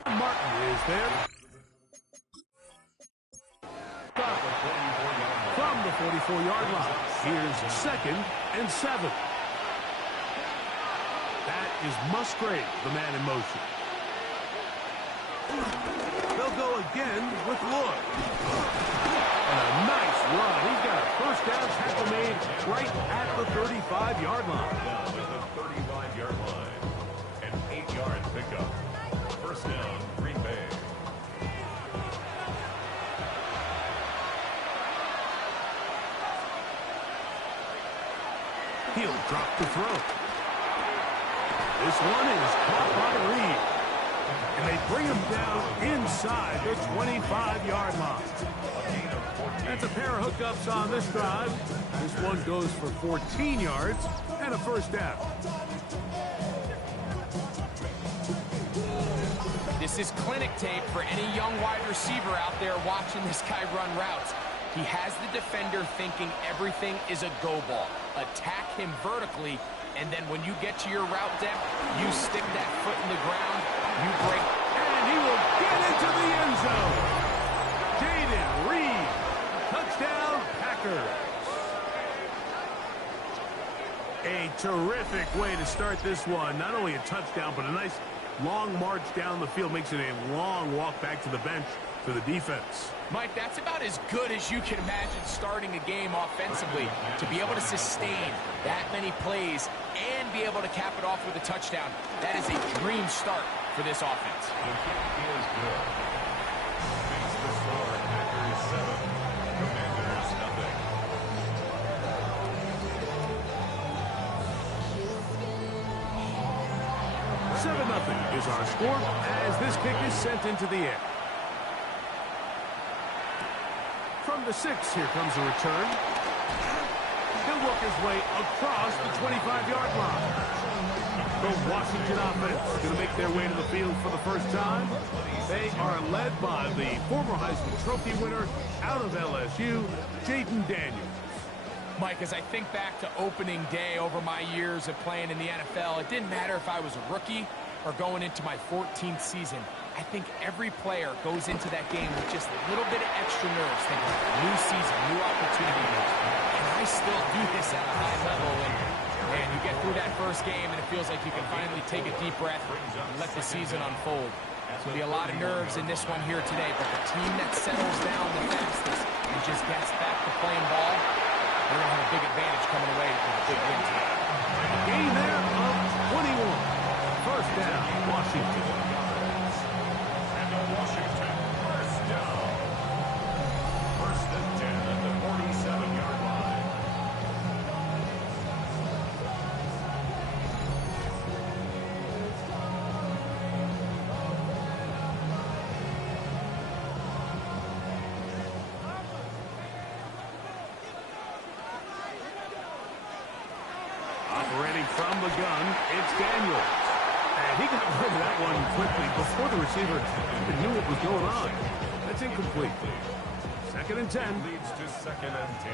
Martin is there. From the 44-yard line, here's 2nd and 7. That is Musgrave, the man in motion. They'll go again with Lloyd. And a nice run. He's got a first down tackle made right at the 35-yard line. Down at the 35-yard line. An 8-yard pickup. First down, Green Bay. He'll drop the throw. This one is caught by Reed. And they bring him down inside the 25-yard line. That's a pair of hookups on this drive. This one goes for 14 yards and a first down. This is clinic tape for any young wide receiver out there watching this guy run routes. He has the defender thinking everything is a go ball. Attack him vertically, and then when you get to your route depth, you stick that foot in the ground, you break. And he will get into the end zone. Jaden Reed, touchdown Packers. A terrific way to start this one. Not only a touchdown, but a nice long march down the field. Makes it a long walk back to the bench for the defense. Mike, that's about as good as you can imagine starting a game offensively. To be able to sustain that many plays and be able to cap it off with a touchdown, that is a dream start for this offense. The kick is good. Makes the score Packers 7, Commanders nothing. 7-0 is our score as this kick is sent into the air. From the 6, here comes a return. He'll work his way across the 25-yard line. The Washington offense going to make their way to the field for the first time. They are led by the former Heisman Trophy winner out of LSU, Jaden Daniels. Mike, as I think back to opening day over my years of playing in the NFL, it didn't matter if I was a rookie or going into my 14th season. I think every player goes into that game with just a little bit of extra nerves, thinking new season, new opportunity. And I still do this at a high level. And you get through that first game, and it feels like you can finally take a deep breath and let the season unfold. There's going to be a lot of nerves in this one here today, but the team that settles down the fastest and just gets back to playing ball, they're going to have a big advantage coming away with a big win today. Gain there of 21. Operating from the gun, it's Daniels. And he got rid of that one quickly before the receiver even knew what was going on. That's incomplete. 2nd and 10. Leads to 2nd and 10.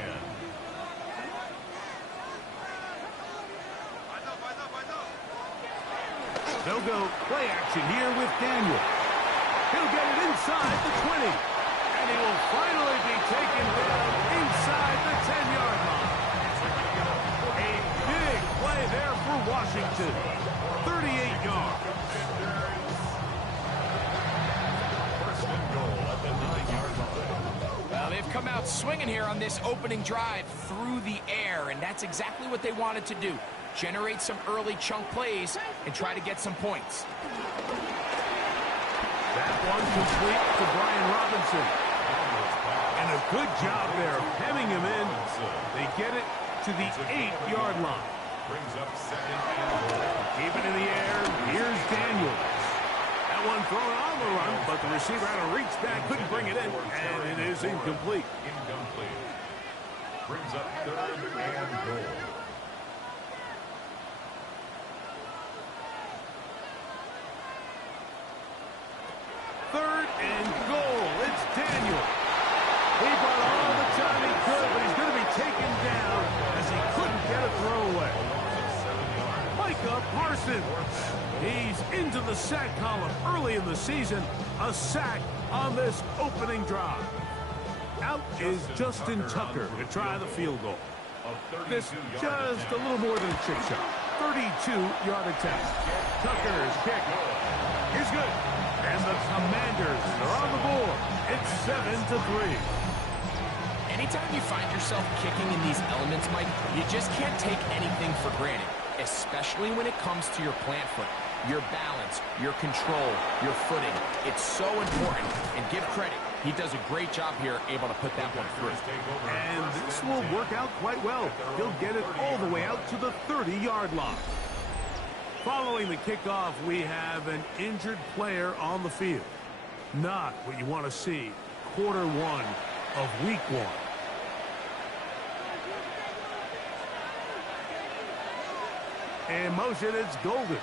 They'll go play action here with Daniel. He'll get it inside the 20. And he will finally be taken down inside the 10-yard line. A big play there for Washington. 38 yards. First and goal at the 9-yard line. Well, they've come out swinging here on this opening drive through the air, and that's exactly what they wanted to do. Generate some early chunk plays and try to get some points. That one complete to Brian Robinson. And a good job there hemming him in. They get it to the 8-yard line. Brings up 2nd and goal. Keep it in the air. Here's Daniels. That one thrown on the run, but the receiver had to reach back, couldn't bring it in, and it is incomplete. Incomplete. Brings up 3rd and goal. Third and goal. It's Daniel. He brought all the time he could, but he's going to be taken down as he couldn't get a throwaway. Micah Parsons. He's into the sack column early in the season. A sack on this opening drive. Out is Justin Tucker to try the field goal. This just a little more than a chip shot. 32-yard attempt. Tucker's kick is good. And the Commanders are on the board. It's 7-3. Anytime you find yourself kicking in these elements, Mike, you just can't take anything for granted, especially when it comes to your plant foot, your balance, your control, your footing. It's so important, and give credit. He does a great job here, able to put that one through. And this will work out quite well. He'll get it all the way out to the 30-yard line. Following the kickoff, we have an injured player on the field. Not what you want to see quarter one of week one. In motion, it's Golden.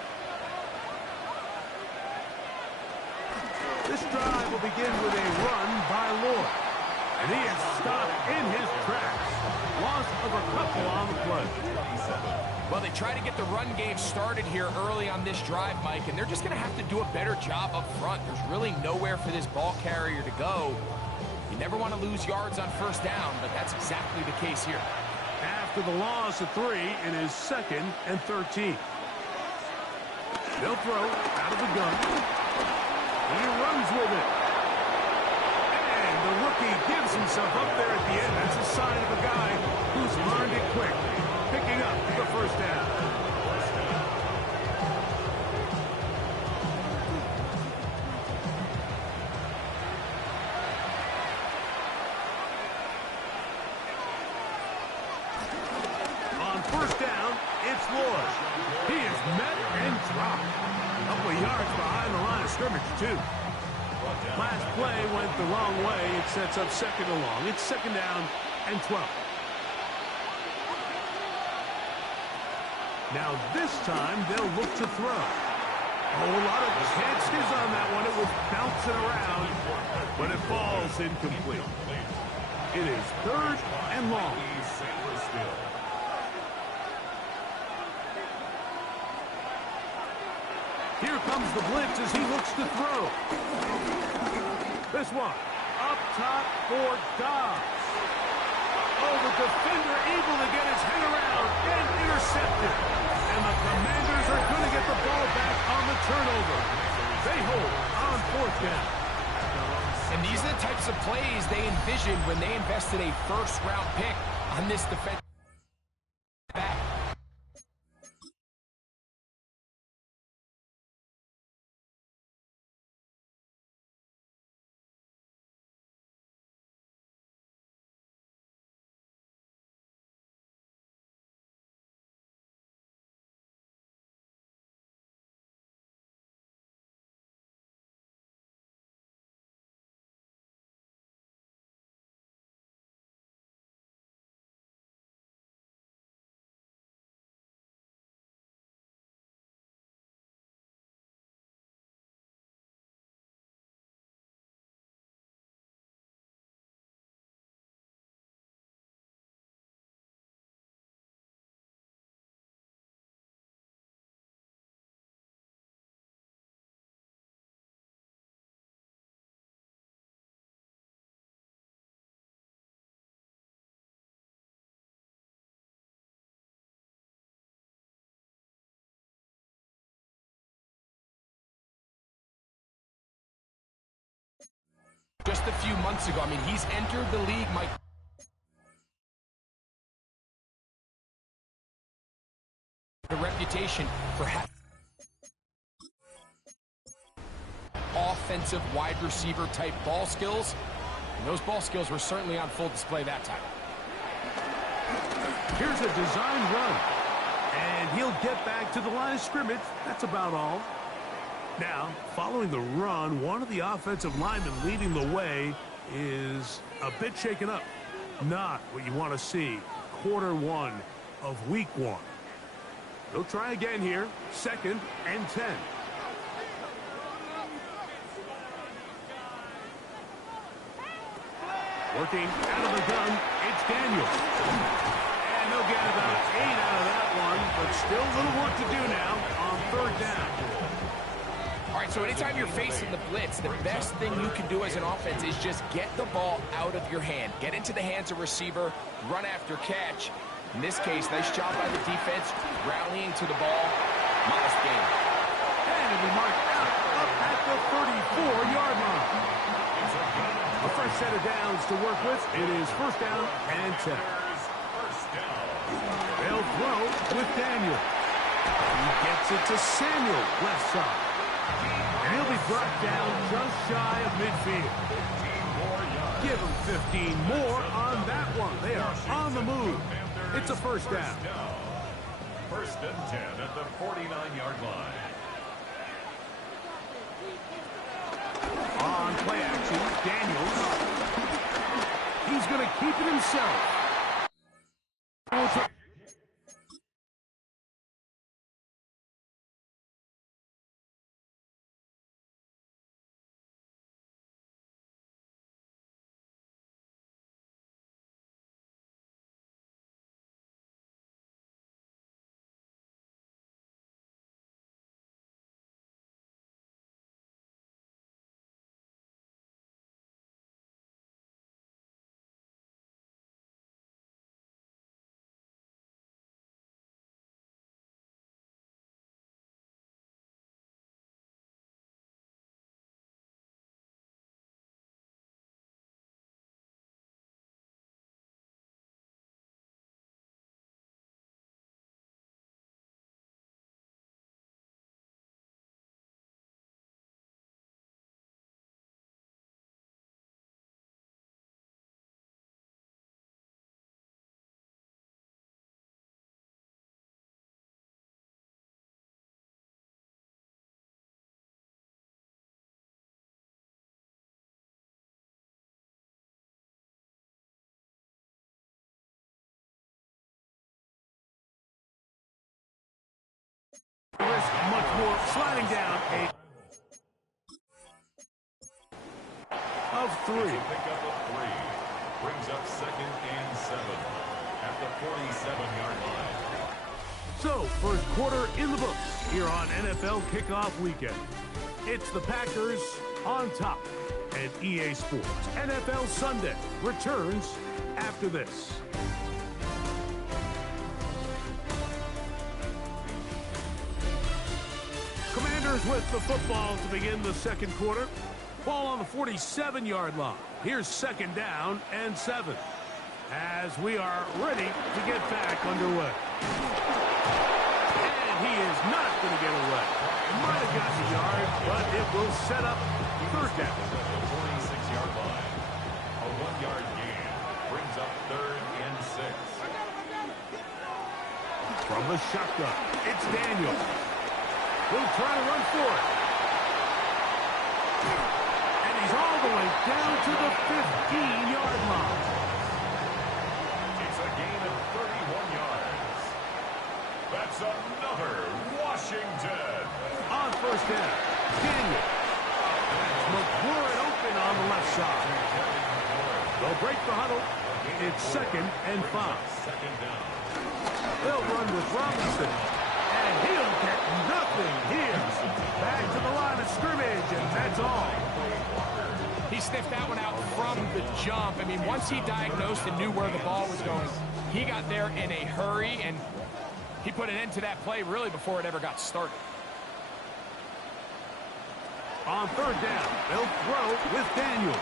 This drive will begin with a run by Lloyd. And he is stopped in his tracks. Loss of a couple on the play. Well, they try to get the run game started here early on this drive, Mike, and they're just going to have to do a better job up front. There's really nowhere for this ball carrier to go. You never want to lose yards on first down, but that's exactly the case here. After the loss of 3, it is 2nd and 13. They'll throw out of the gun. He runs with it. And the rookie gives himself up there at the end. That's a sign of a guy who's learned it quick, picking up the first down. On first down, it's Lloyd. He is met and dropped. A couple of yards behind the line of scrimmage, too. Last play went the wrong way. It sets up 2nd and long. It's 2nd down and 12. Now this time they'll look to throw. A whole lot of chances on that one. It was bouncing around, but it falls incomplete. It is 3rd and long. Here comes the blitz as he looks to throw. This one, up top for Dobbs. Oh, the defender able to get his head around and intercepted. And the Commanders are going to get the ball back on the turnover. They hold on 4th down. And these are the types of plays they envisioned when they invested a first-round pick on this defense. just a few months ago. I mean, he's entered the league, Mike. The reputation for offensive wide receiver type ball skills. And those ball skills were certainly on full display that time. Here's a design run. And he'll get back to the line of scrimmage. That's about all. Now, following the run, one of the offensive linemen leading the way is a bit shaken up. Not what you want to see. Quarter one of week one. They'll try again here. 2nd and 10. Working out of the gun, it's Daniels. And they'll get about 8 out of that one, but still a little work to do now on 3rd down. All right, so anytime you're facing the blitz, the best thing you can do as an offense is just get the ball out of your hand. Get into the hands of receiver, run after catch. In this case, nice job by the defense, rallying to the ball. Modest gain. And it'll be marked out up at the 34-yard line. A fresh set of downs to work with. It is 1st down and 10. They'll throw with Daniel. He gets it to Samuel, left side. And he'll be brought down just shy of midfield. Give him 15 more on that one. They are on the move. It's a 1st down. 1st and 10 at the 49-yard line. On play action, Daniels. He's going to keep it himself. Risk much more sliding down of 3. Pickup of 3 brings up 2nd and 7 at the 47-yard line. So, 1st quarter in the books here on NFL Kickoff Weekend. It's the Packers on top, and EA Sports NFL Sunday returns after this. Commanders with the football to begin the 2nd quarter. Ball on the 47-yard line. Here's 2nd down and 7. As we are ready to get back underway. And he is not going to get away. Might have gotten a yard, but it will set up 3rd down. The 46-yard line. A 1-yard gain brings up 3rd and 6. From the shotgun, it's Daniel. Will try to run for it. And he's all the way down to the 15-yard line. It's a gain of 31 yards. That's another Washington. On 1st down, Daniel. McLaurin open on the left side. They'll break the huddle. It's 2nd and 5. 2nd down. They'll run with Robinson. And he'll get nothing here. Back to the line of scrimmage, and that's all. He sniffed that one out from the jump. I mean, once he diagnosed and knew where the ball was going, he got there in a hurry, and he put an end to that play really before it ever got started. On 3rd down, they'll throw with Daniels.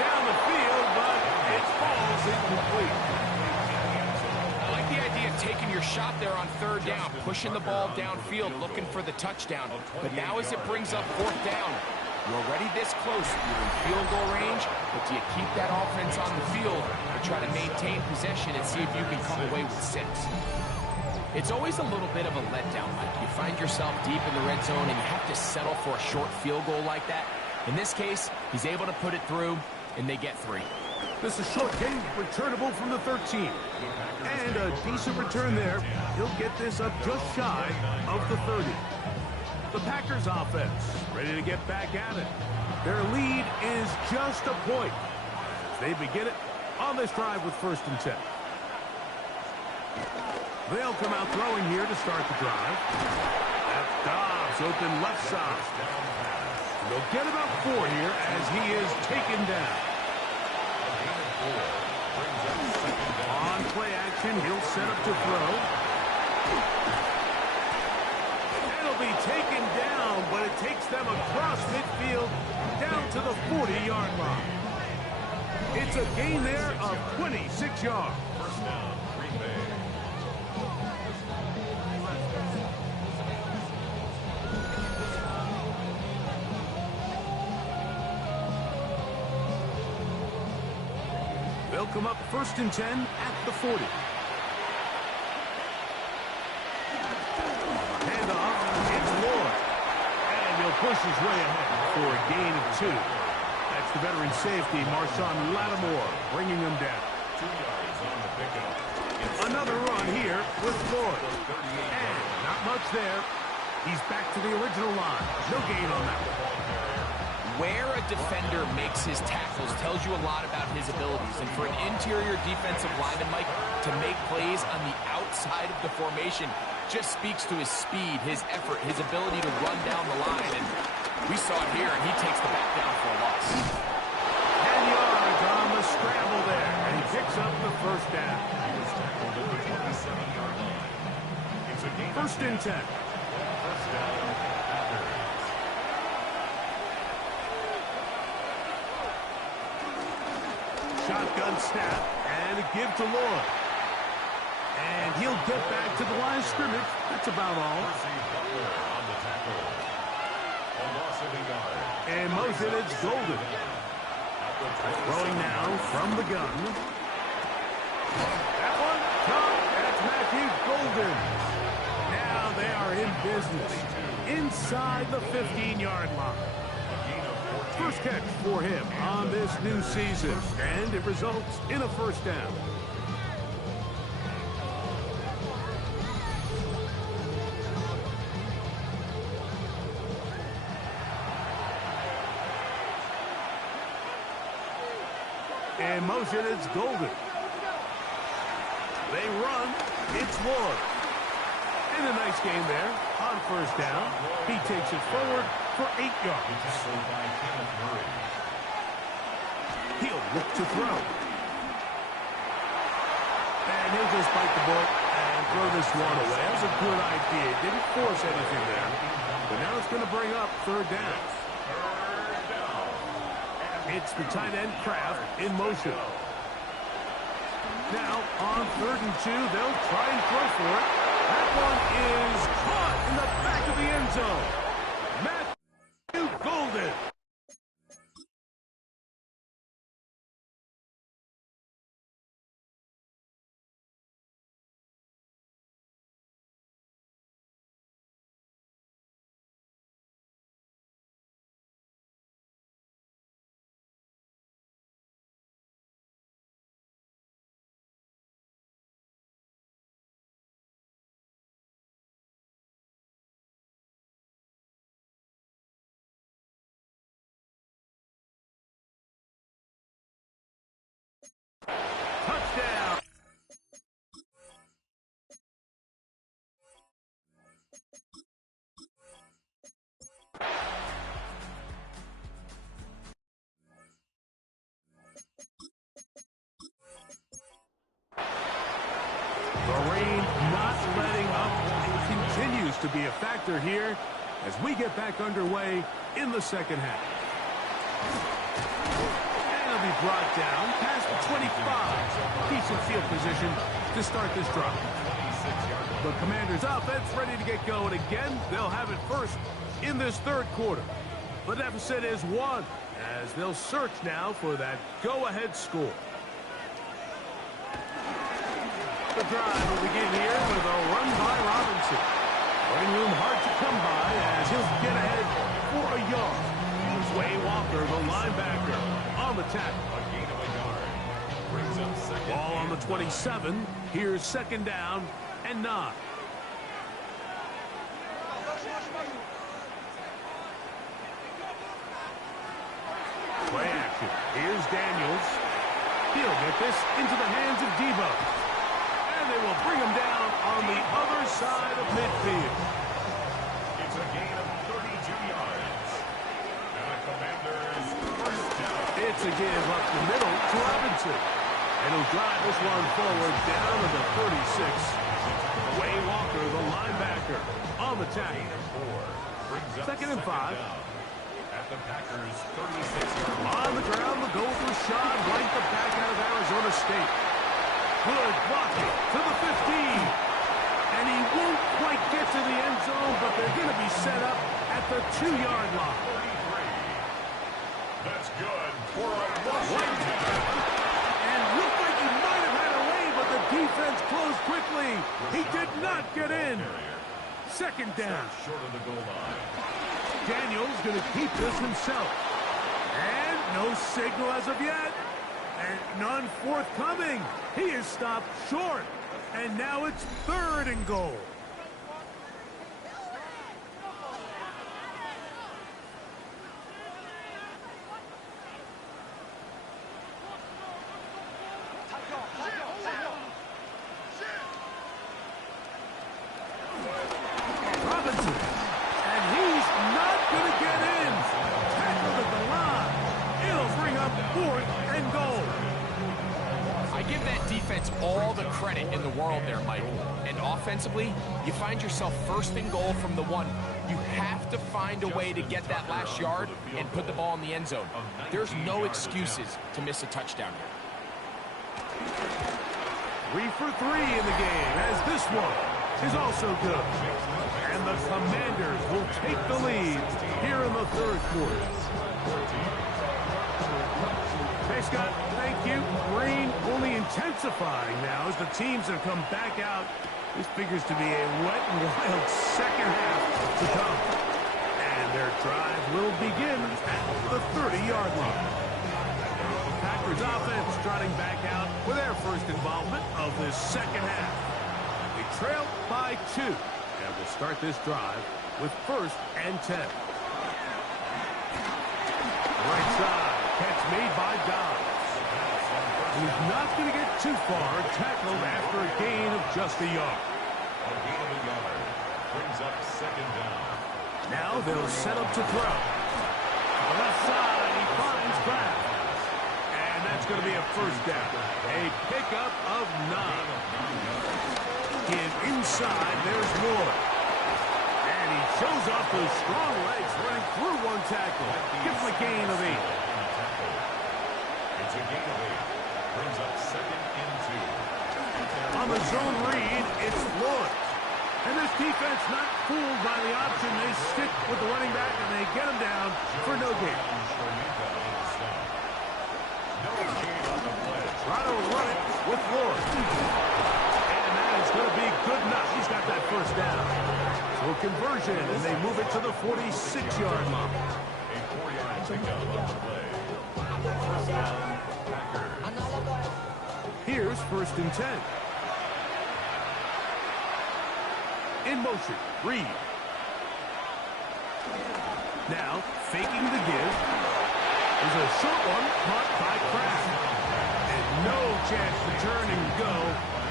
down the field, but it falls incomplete. I like the idea of taking your shot there on third down, pushing the ball downfield, looking for the touchdown. But now as it brings up fourth down, you're already this close. You're in field goal range, but do you keep that offense on the field and try to maintain possession and see if you can come away with 6? It's always a little bit of a letdown, Mike. You find yourself deep in the red zone and you have to settle for a short field goal like that. In this case, he's able to put it through, and they get 3. This is short game, returnable from the 13. And a decent return there. He'll get this up just shy of the 30. The Packers offense ready to get back at it. Their lead is just a point as they begin it on this drive with 1st and 10. They'll come out throwing here to start the drive. That's Dobbs open left side. They'll get about 4 here as he is taken down. On play action, he'll set up to throw. It'll be taken down, but it takes them across midfield down to the 40-yard line. It's a gain there of 26 yards. First down, Green Bay. They'll come up 1st and 10 at the 40. Handoff, it's Lloyd. And he'll push his way ahead for a gain of 2. That's the veteran safety, Marshawn Lattimore, bringing him down. 2 yards on the pickup. Another run here with Lloyd. And not much there. He's back to the original line. No gain on that one. Where a defender makes his tackles tells you a lot about his abilities. And for an interior defensive lineman, Mike, to make plays on the outside of the formation just speaks to his speed, his effort, his ability to run down the line. And we saw it here, and he takes the back down for a loss. 10 yards on the scramble there, and he picks up the 1st down. He was tackled at the 27-yard line. It's a gain of 1st and 10. First down, Packers. Shotgun snap, and a give to Lloyd. And he'll get back to the line of scrimmage. That's about all. Percy Butler on the tackle. A loss of a yard. And motion, it's Golden. Throwing now from the gun. That one, caught. That's Matthew Golden. Now they are in business inside the 15-yard line. First catch for him on this new season, and it results in a 1st down. In motion, it's Golden. They run, it's Lloyd. And a nice game there on 1st down. He takes it forward for 8 yards. Tackled by Kenneth Murray. He'll look to throw. And he'll just bite the bullet and throw this one away. That was a good idea. Didn't force anything there. But now it's going to bring up 3rd down. It's the tight end Kraft in motion. Now on 3rd and 2, they'll try and throw for it. That one is caught in the back of the end zone. Matthew Golden. Touchdown. The rain not letting up. It continues to be a factor here as we get back underway in the 2nd half. And be brought down past the 25. Decent field position to start this drive. The Commanders' offense ready to get going again. They'll have it first in this third quarter. The deficit is 1 as they'll search now for that go-ahead score. The drive will begin here with a run by Robinson. Running room hard to come by as he'll get ahead for a yard. Way Walker, the linebacker, on the tackle. A gain of a yard. Brings up second. Ball on the 27. Here's second down and 9. Play action. Here's Daniels. He'll get this into the hands of Debo. And they will bring him down on the other side of midfield. It's a gain of 32 yards. And the Commanders first down. It's a give up the middle to Robinson. And he'll drive this one forward down to the 36. Way Walker, the linebacker, on the tackle. Brings up Second and 5. down. At the Packers' 36-yard line. On the ground, the goal for Sean Blank, the back out of Arizona State. Good blocking to the 15. And he won't quite get to the end zone, but they're going to be set up at the 2-yard line. 33. That's good for a rushing touchdown. And looked like he might have had a lane, but the defense closed quickly. He did not get in. Second down. Short of the goal line. Daniels going to keep this himself. And no signal as of yet. And none forthcoming. He is stopped short. And now it's 3rd and goal. Robinson. And he's not going to get in. Tackled at the line. It'll bring up 4th and goal. I give that defense all the credit in the world there, Mike. And offensively, you find yourself 1st and goal from the 1. You have to find a way to get that last yard and put the ball in the end zone. There's no excuses to miss a touchdown here. 3 for 3 in the game, as this one is also good. And the Commanders will take the lead here in the 3rd quarter. Hey, Scott, thank you. Rain only intensifying now as the teams have come back out. This figures to be a wet and wild second half to come. And their drive will begin at the 30-yard line. Packers offense trotting back out for their first involvement of this second half. They trail by 2. And will start this drive with 1st and 10. Right side, catch made by Dobbs. He's not going to get too far, tackled after a gain of just a yard. A gain of a yard. Brings up second down. Now they'll set up to throw. To the left side, he finds Kraft. And that's going to be a first down. A pickup of 9. Get inside, there's Moore. And he shows off those strong legs running through one tackle. Gives him a gain of 8. It's a gain of 8. Brings up second and 2. On the zone read, it's Lewis. And this defense not fooled by the option. They stick with the running back and they get him down for no gain. No gain on the play. Try to run it with Lewis. And that is going to be good enough. He's got that first down. So a conversion, and they move it to the 46-yard line. A 4-yard pickup on the play. First down, Packers. Here's 1st and 10. In motion, Reed. Now, faking the give. Is a short one caught by Kraft. And no chance to turn and go.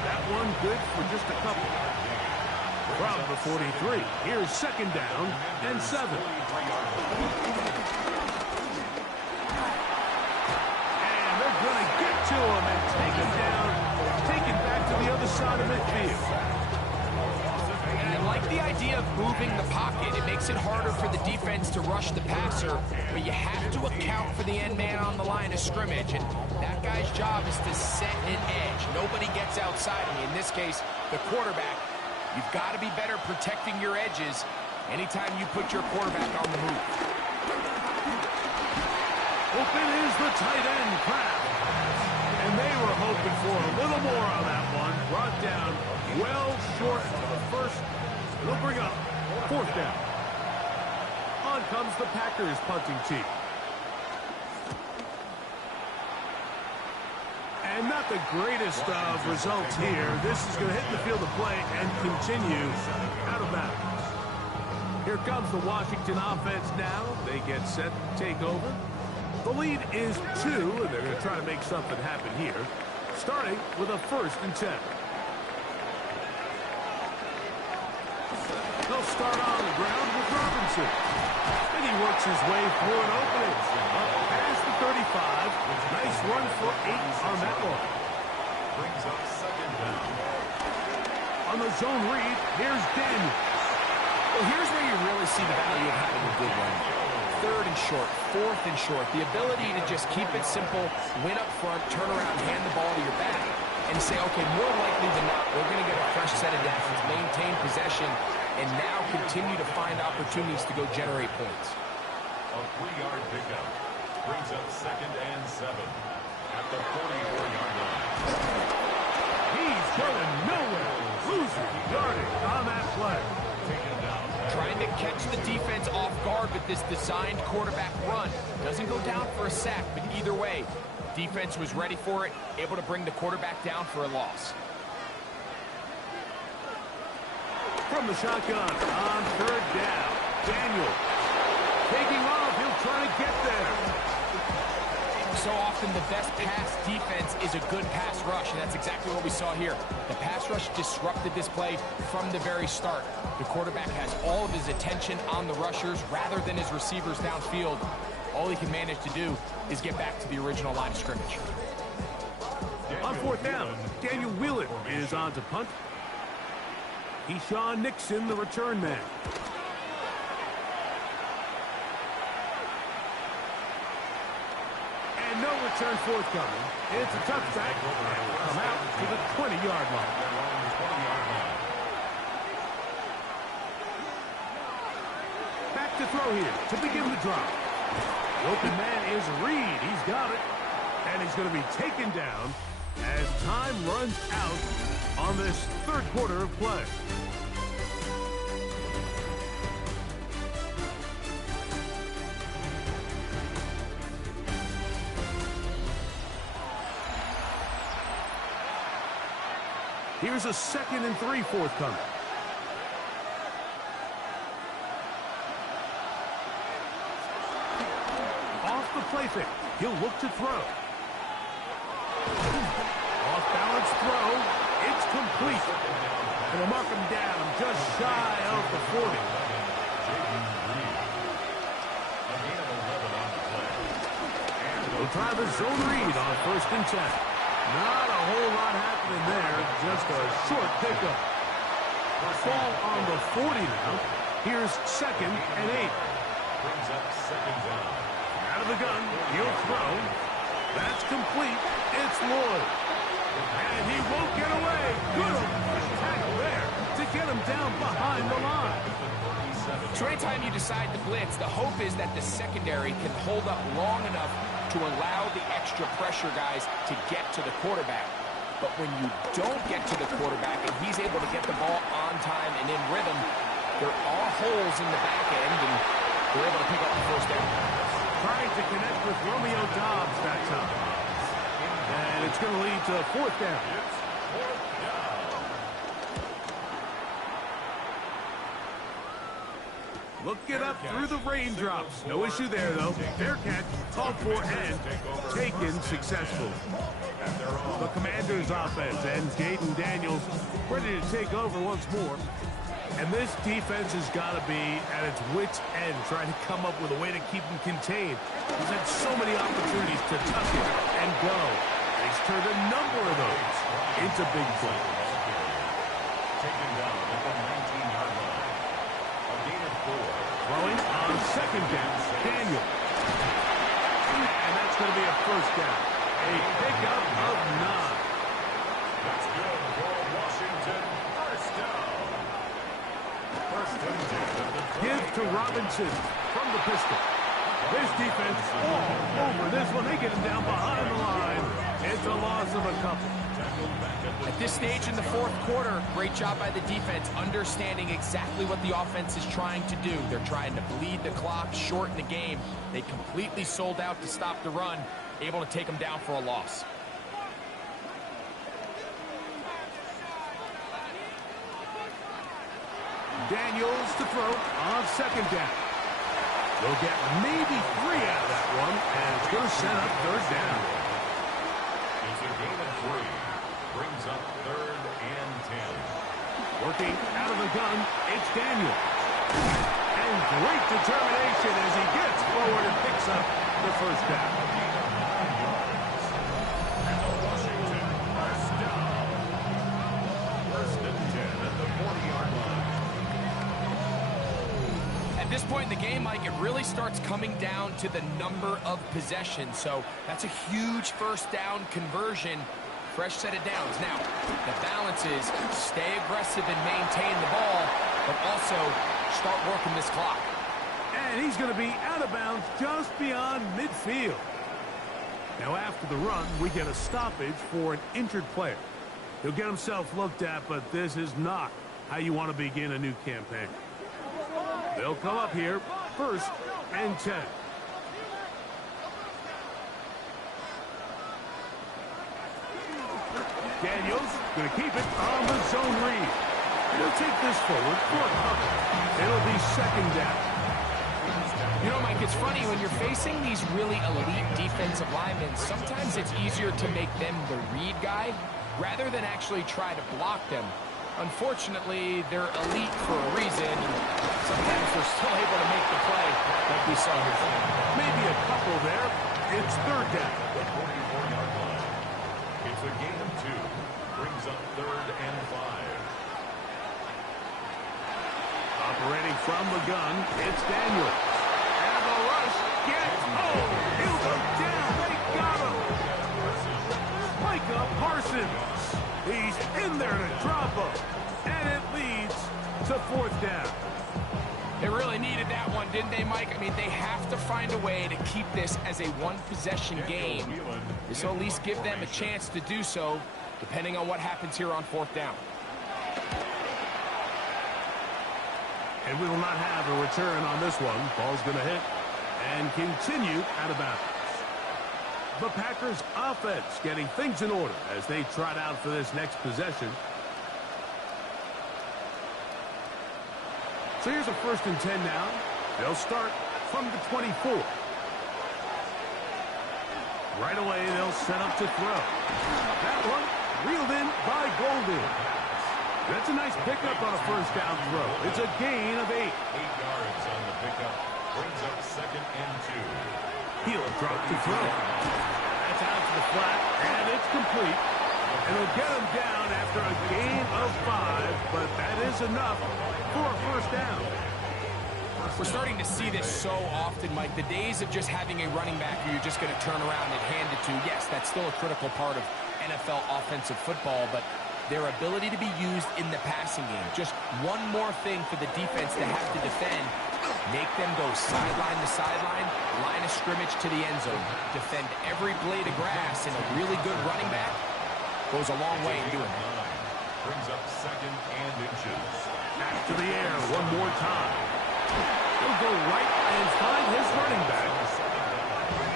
That one good for just a couple. From the 43, here's second down and 7. And they're going to get to him and take him down. Take it back to the other side of midfield. And I like the idea of moving the pocket. It makes it harder for the defense to rush the passer, but you have to account for the end man on the line of scrimmage, and that guy's job is to set an edge. Nobody gets outside of me. In this case, the quarterback. You've got to be better protecting your edges anytime you put your quarterback on the move. Open is the tight end, Kraft. And they were hoping for a little more on that one. Brought down well short of the first. They'll bring up 4th down. On comes the Packers punting team. And not the greatest of results here. This is going to hit the field of play and continue out of bounds. Here comes the Washington offense now. They get set to take over. The lead is 2, and they're going to try to make something happen here, starting with a 1st and 10. They'll start on the ground with Robinson. And he works his way through an opening. Up past the 35. Nice run for 8 on that one. Brings up 2nd down. On the zone read, here's Daniels. Well, here's where you really see the value of having a good run. 3rd and short, 4th and short. The ability to just keep it simple, win up front, turn around, hand the ball to your back, and say, okay, more likely than not, we're going to get a fresh set of downs, maintain possession, and now continue to find opportunities to go generate points. A 3-yard pickup. Brings up 2nd and 7 at the 44-yard line. He's going nowhere. Losing yardage on that play. Taken down. Trying to catch the defense off guard with this designed quarterback run. Doesn't go down for a sack, but either way, defense was ready for it, able to bring the quarterback down for a loss. From the shotgun on 3rd down. Daniel taking off. He'll try to get there. So often the best pass defense is a good pass rush, and that's exactly what we saw here. The pass rush disrupted this play from the very start. The quarterback has all of his attention on the rushers rather than his receivers downfield. All he can manage to do is get back to the original line of scrimmage. On 4th down, Daniel Wheeler is on to punt. Keyshawn Nixon, the return man. And no return forthcoming. It's a touchback. And we'll come out to the 20-yard line. Back to throw here to begin the drive. The open man is Reed. He's got it. And he's going to be taken down as time runs out on this 3rd quarter of play. Here's a 2nd and 3 forthcoming. Off the play fake. He'll look to throw. Off balance throw. It's complete. And they'll mark him down just shy of the 40. They'll try the zone read on 1st and 10. Not a whole lot happening there, just a short pickup. Ball on the 40 now. Here's 2nd and 8. Brings up 2nd down. Out of the gun, he'll throw. That's complete. It's Lloyd. And he won't get away. Good tackle there to get him down behind the line. So anytime you decide to blitz, the hope is that the secondary can hold up long enough to allow the extra pressure guys to get to the quarterback. But when you don't get to the quarterback and he's able to get the ball on time and in rhythm, there are holes in the back end, and they're able to pick up the 1st down. Trying to connect with Romeo Dobbs that time. And it's going to lead to 4th down. Look it up through the raindrops. No issue there, though. Fair catch, called for, and taken successfully. The Commanders' offense and Jaden Daniels ready to take over once more. And this defense has got to be at its wits' end, trying to come up with a way to keep them contained. He's had so many opportunities to tuck it and go. He's turned a number of those into big plays. Taken down at the 19-yard line. Throwing on second down, Daniel. And that's going to be a first down. A pickup of 9. That's good for Washington. First down. First and 10. Give to Robinson from the pistol. This defense all over this one. They get him down behind the line. It's a loss of a couple. At this stage in the fourth quarter, great job by the defense, understanding exactly what the offense is trying to do. They're trying to bleed the clock, shorten the game. They completely sold out to stop the run, able to take them down for a loss. Daniels to throw on second down. They'll get maybe 3 out of that one, and it's going to set up third down. It's a gain of 3. Brings up third and 10. Working out of the gun, it's Daniel. And great determination as he gets forward and picks up the first down. And the Washington first down. First and 10 at the 40-yard line. At this point in the game, Mike, it really starts coming down to the number of possessions. So that's a huge first down conversion. Fresh set of downs. Now, the balance is stay aggressive and maintain the ball, but also start working this clock. And he's going to be out of bounds just beyond midfield. Now, after the run, we get a stoppage for an injured player. He'll get himself looked at, but this is not how you want to begin a new campaign. They'll come up here, first and 10. Daniels going to keep it on the zone read. He'll take this forward for a cover. It'll be second down. You know, Mike, it's funny, when you're facing these really elite defensive linemen, sometimes it's easier to make them the read guy rather than actually try to block them. Unfortunately, they're elite for a reason, and sometimes they're still able to make the play like we saw here. Maybe a couple there. It's third down. The 44-yard line. It's a gain of 2. Brings up third and 5. Operating from the gun, it's Daniels. And the rush gets home. He'll go down. They got him. Micah Parsons. He's in there to drop him. And it leads to fourth down. They really needed that one, didn't they, Mike? I mean, they have to find a way to keep this as a one-possession game. This will at least give them a chance to do so, depending on what happens here on fourth down. And we will not have a return on this one. Ball's going to hit and continue out of bounds. The Packers offense getting things in order as they trot out for this next possession. So here's a first and 10 now. They'll start from the 24. Right away, they'll set up to throw. That one reeled in by Golden. That's a nice pickup on a first down throw. It's a gain of 8. 8 yards on the pickup. Brings up second and 2. He'll drop to throw. That's out to the flat, and it's complete. It'll get him down after a gain of 5, but that is enough for a first down. We're starting to see this so often, Mike. The days of just having a running back who you're just going to turn around and hand it to, yes, that's still a critical part of NFL offensive football, but their ability to be used in the passing game. Just one more thing for the defense to have to defend. Make them go sideline to sideline, line of scrimmage to the end zone. Defend every blade of grass, and a really good running back goes a long way in doing that. Brings up second and inches. Back to the air one more time. He'll go right and find his running back.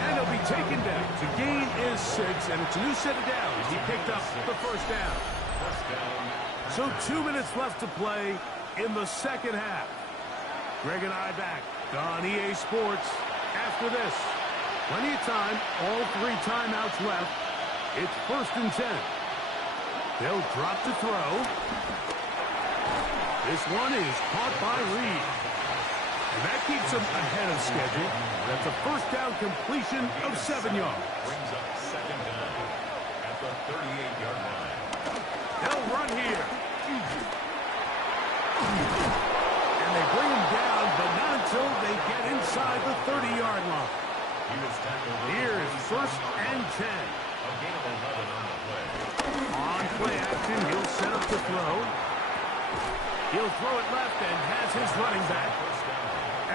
And he'll be taken down. The gain is 6, and it's a new set of downs. He picked up the first down. First down. So 2 minutes left to play in the second half. Greg and I back on EA Sports after this. Plenty of time, all 3 timeouts left. It's first and 10. They'll drop to throw. This one is caught by Reed. And that keeps him ahead of schedule. That's a first down completion of 7 yards. Brings up second down at the 38-yard line. They'll run here. And they bring him down, but inside the 30-yard line. Here's 1st and 10. On play action, he'll set up to throw. He'll throw it left and has his running back.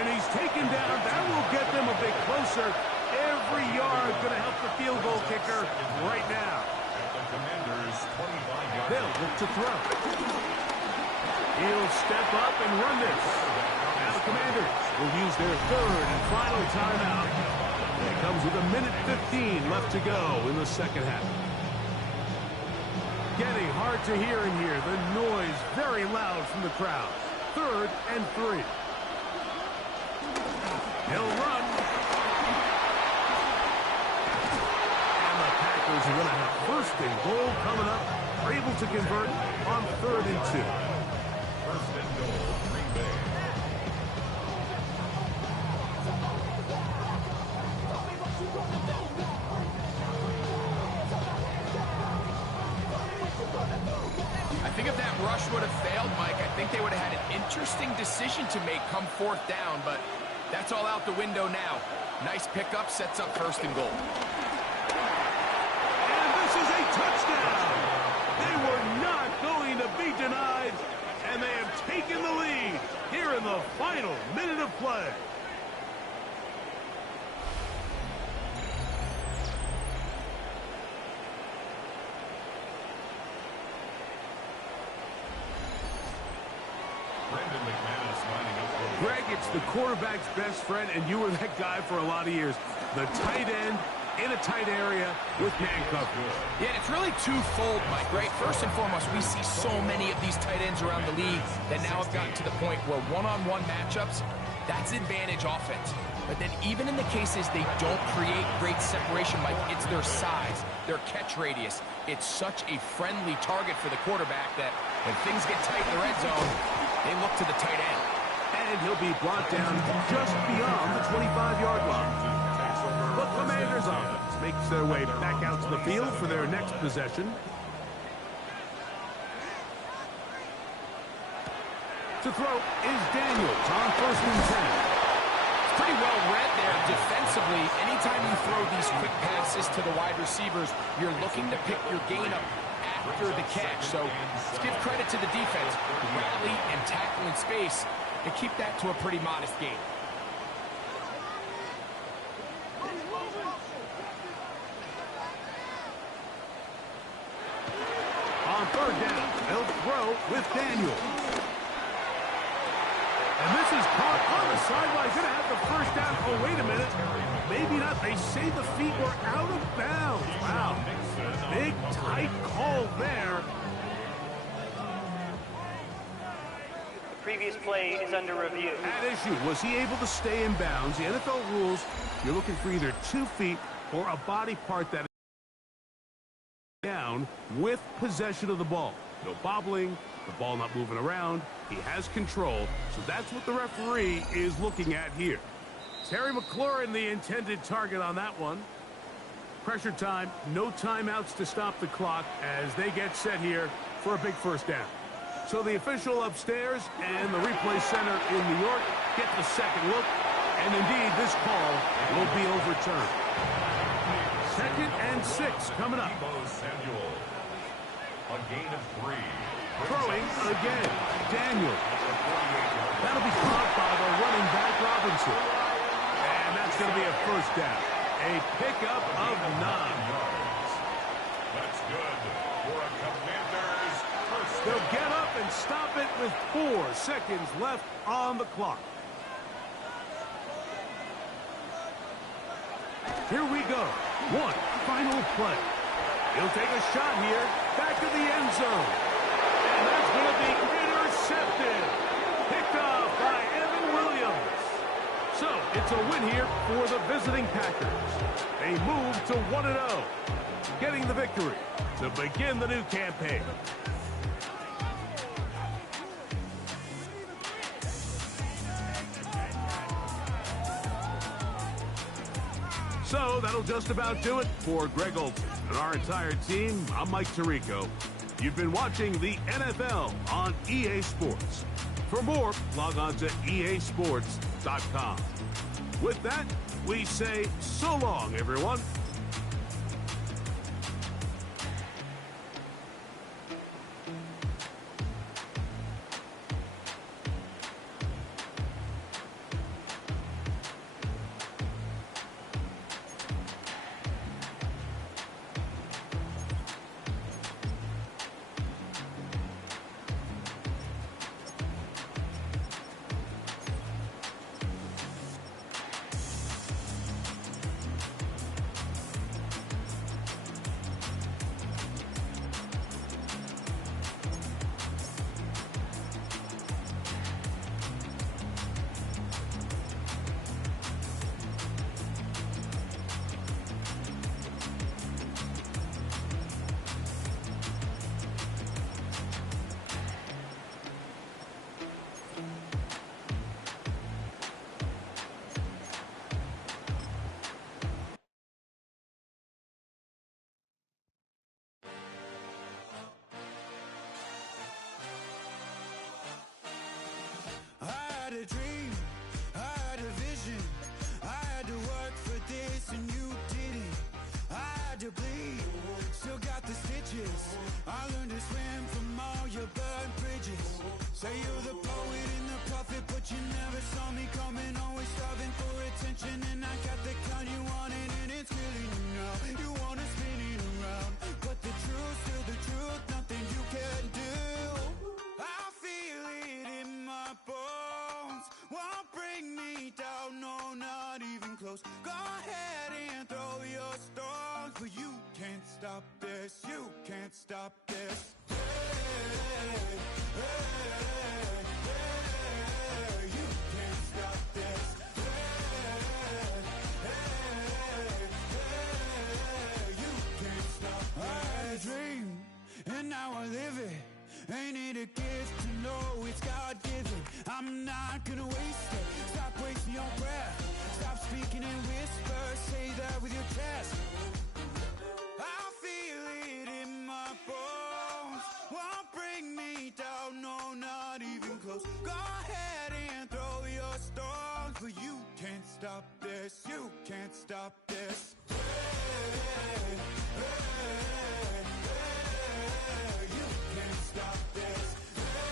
And he's taken down. That will get them a bit closer. Every yard going to help the field goal kicker right now. They'll look to throw. He'll step up and run this. Now the Commanders will use their 3rd and final timeout. It comes with 1:15 left to go in the second half. Getting hard to hear in here. The noise very loud from the crowd. 3rd and 3. He'll run. And the Packers are going to have 1st and goal coming up. Are able to convert on 3rd and 2. 1st and goal, Green Bay. I think if that rush would have failed, Mike, I think they would have had an interesting decision to make come 4th down, but that's all out the window now. Nice pickup, sets up 1st and goal. And this is a touchdown! They were not going to be denied, and they have taken the lead here in the final minute of play. Greg, it's the quarterback's best friend, and you were that guy for a lot of years. The tight end in a tight area with man coverage. Yeah, and it's really twofold, Mike, right? First and foremost, we see so many of these tight ends around the league that now have gotten to the point where one-on-one matchups, that's advantage offense. But then even in the cases they don't create great separation, Mike, it's their size, their catch radius. It's such a friendly target for the quarterback that when things get tight in the red zone, they look to the tight end. And he'll be brought down just beyond the 25-yard line. The Commanders' offense makes their way back out to the field for their next possession. To throw is Daniels on 1st and 10. It's pretty well read there defensively. Anytime you throw these quick passes to the wide receivers, you're looking to pick your gain up after the catch. So let's give credit to the defense. Rally and tackle in space and keep that to a pretty modest gain. On 3rd down, they'll throw with Daniels. And this is caught on the sideline. Going to have the 1st down. Oh, wait a minute. Maybe not. They say the feet were out of bounds. Wow. Big, tight call there. Previous play is under review. At issue, was he able to stay in bounds? The NFL rules, you're looking for either 2 feet or a body part that is down with possession of the ball. No bobbling, the ball not moving around. He has control, so that's what the referee is looking at here. Terry McLaurin, the intended target on that one. Pressure time, no timeouts to stop the clock as they get set here for a big 1st down. So the official upstairs and the replay center in New York get the second look, and indeed this call will be overturned. 2nd and 6 coming up. A gain of 3. Throwing again, Daniel. That'll be caught by the running back Robinson. And that's going to be a 1st down. A pickup of 9. That's good for a Commanders 1st. They'll get up and stop it with 4 seconds left on the clock. Here we go. One final play. He'll take a shot here, back to the end zone. And that's going to be intercepted. Picked off by Evan Williams. So it's a win here for the visiting Packers. They move to 1-0, getting the victory to begin the new campaign. So that'll just about do it for Greg Olson and our entire team. I'm Mike Tirico. You've been watching the NFL on EA Sports. For more, log on to easports.com. With that, we say so long, everyone. I had a dream, I had a vision, I had to work for this and you didn't. I had to bleed, still got the stitches. I learned to swim from all your burned bridges. Say you're the poet and the prophet, but you never saw me coming. Always starving for attention, and I got the kind you wanted, and it's killing you now. You wanna spin it around, but the truth's still the truth, nothing you can do. I feel it in my bones, won't bring me down, no, not even close. Go ahead and throw your stones, but you can't stop this, you can't stop this. Hey, hey, hey, you can't stop this. Hey, hey, hey, you can't stop this. I had a dream, and now I live it. Ain't it a gift to know it's God-given? I'm not gonna waste it. Stop wasting your breath. Stop speaking in whispers. Say that with your chest. I feel it in my bones, won't bring me down, no, not even close. Go ahead and throw your stones, but you can't stop this, you can't stop this. Hey, hey.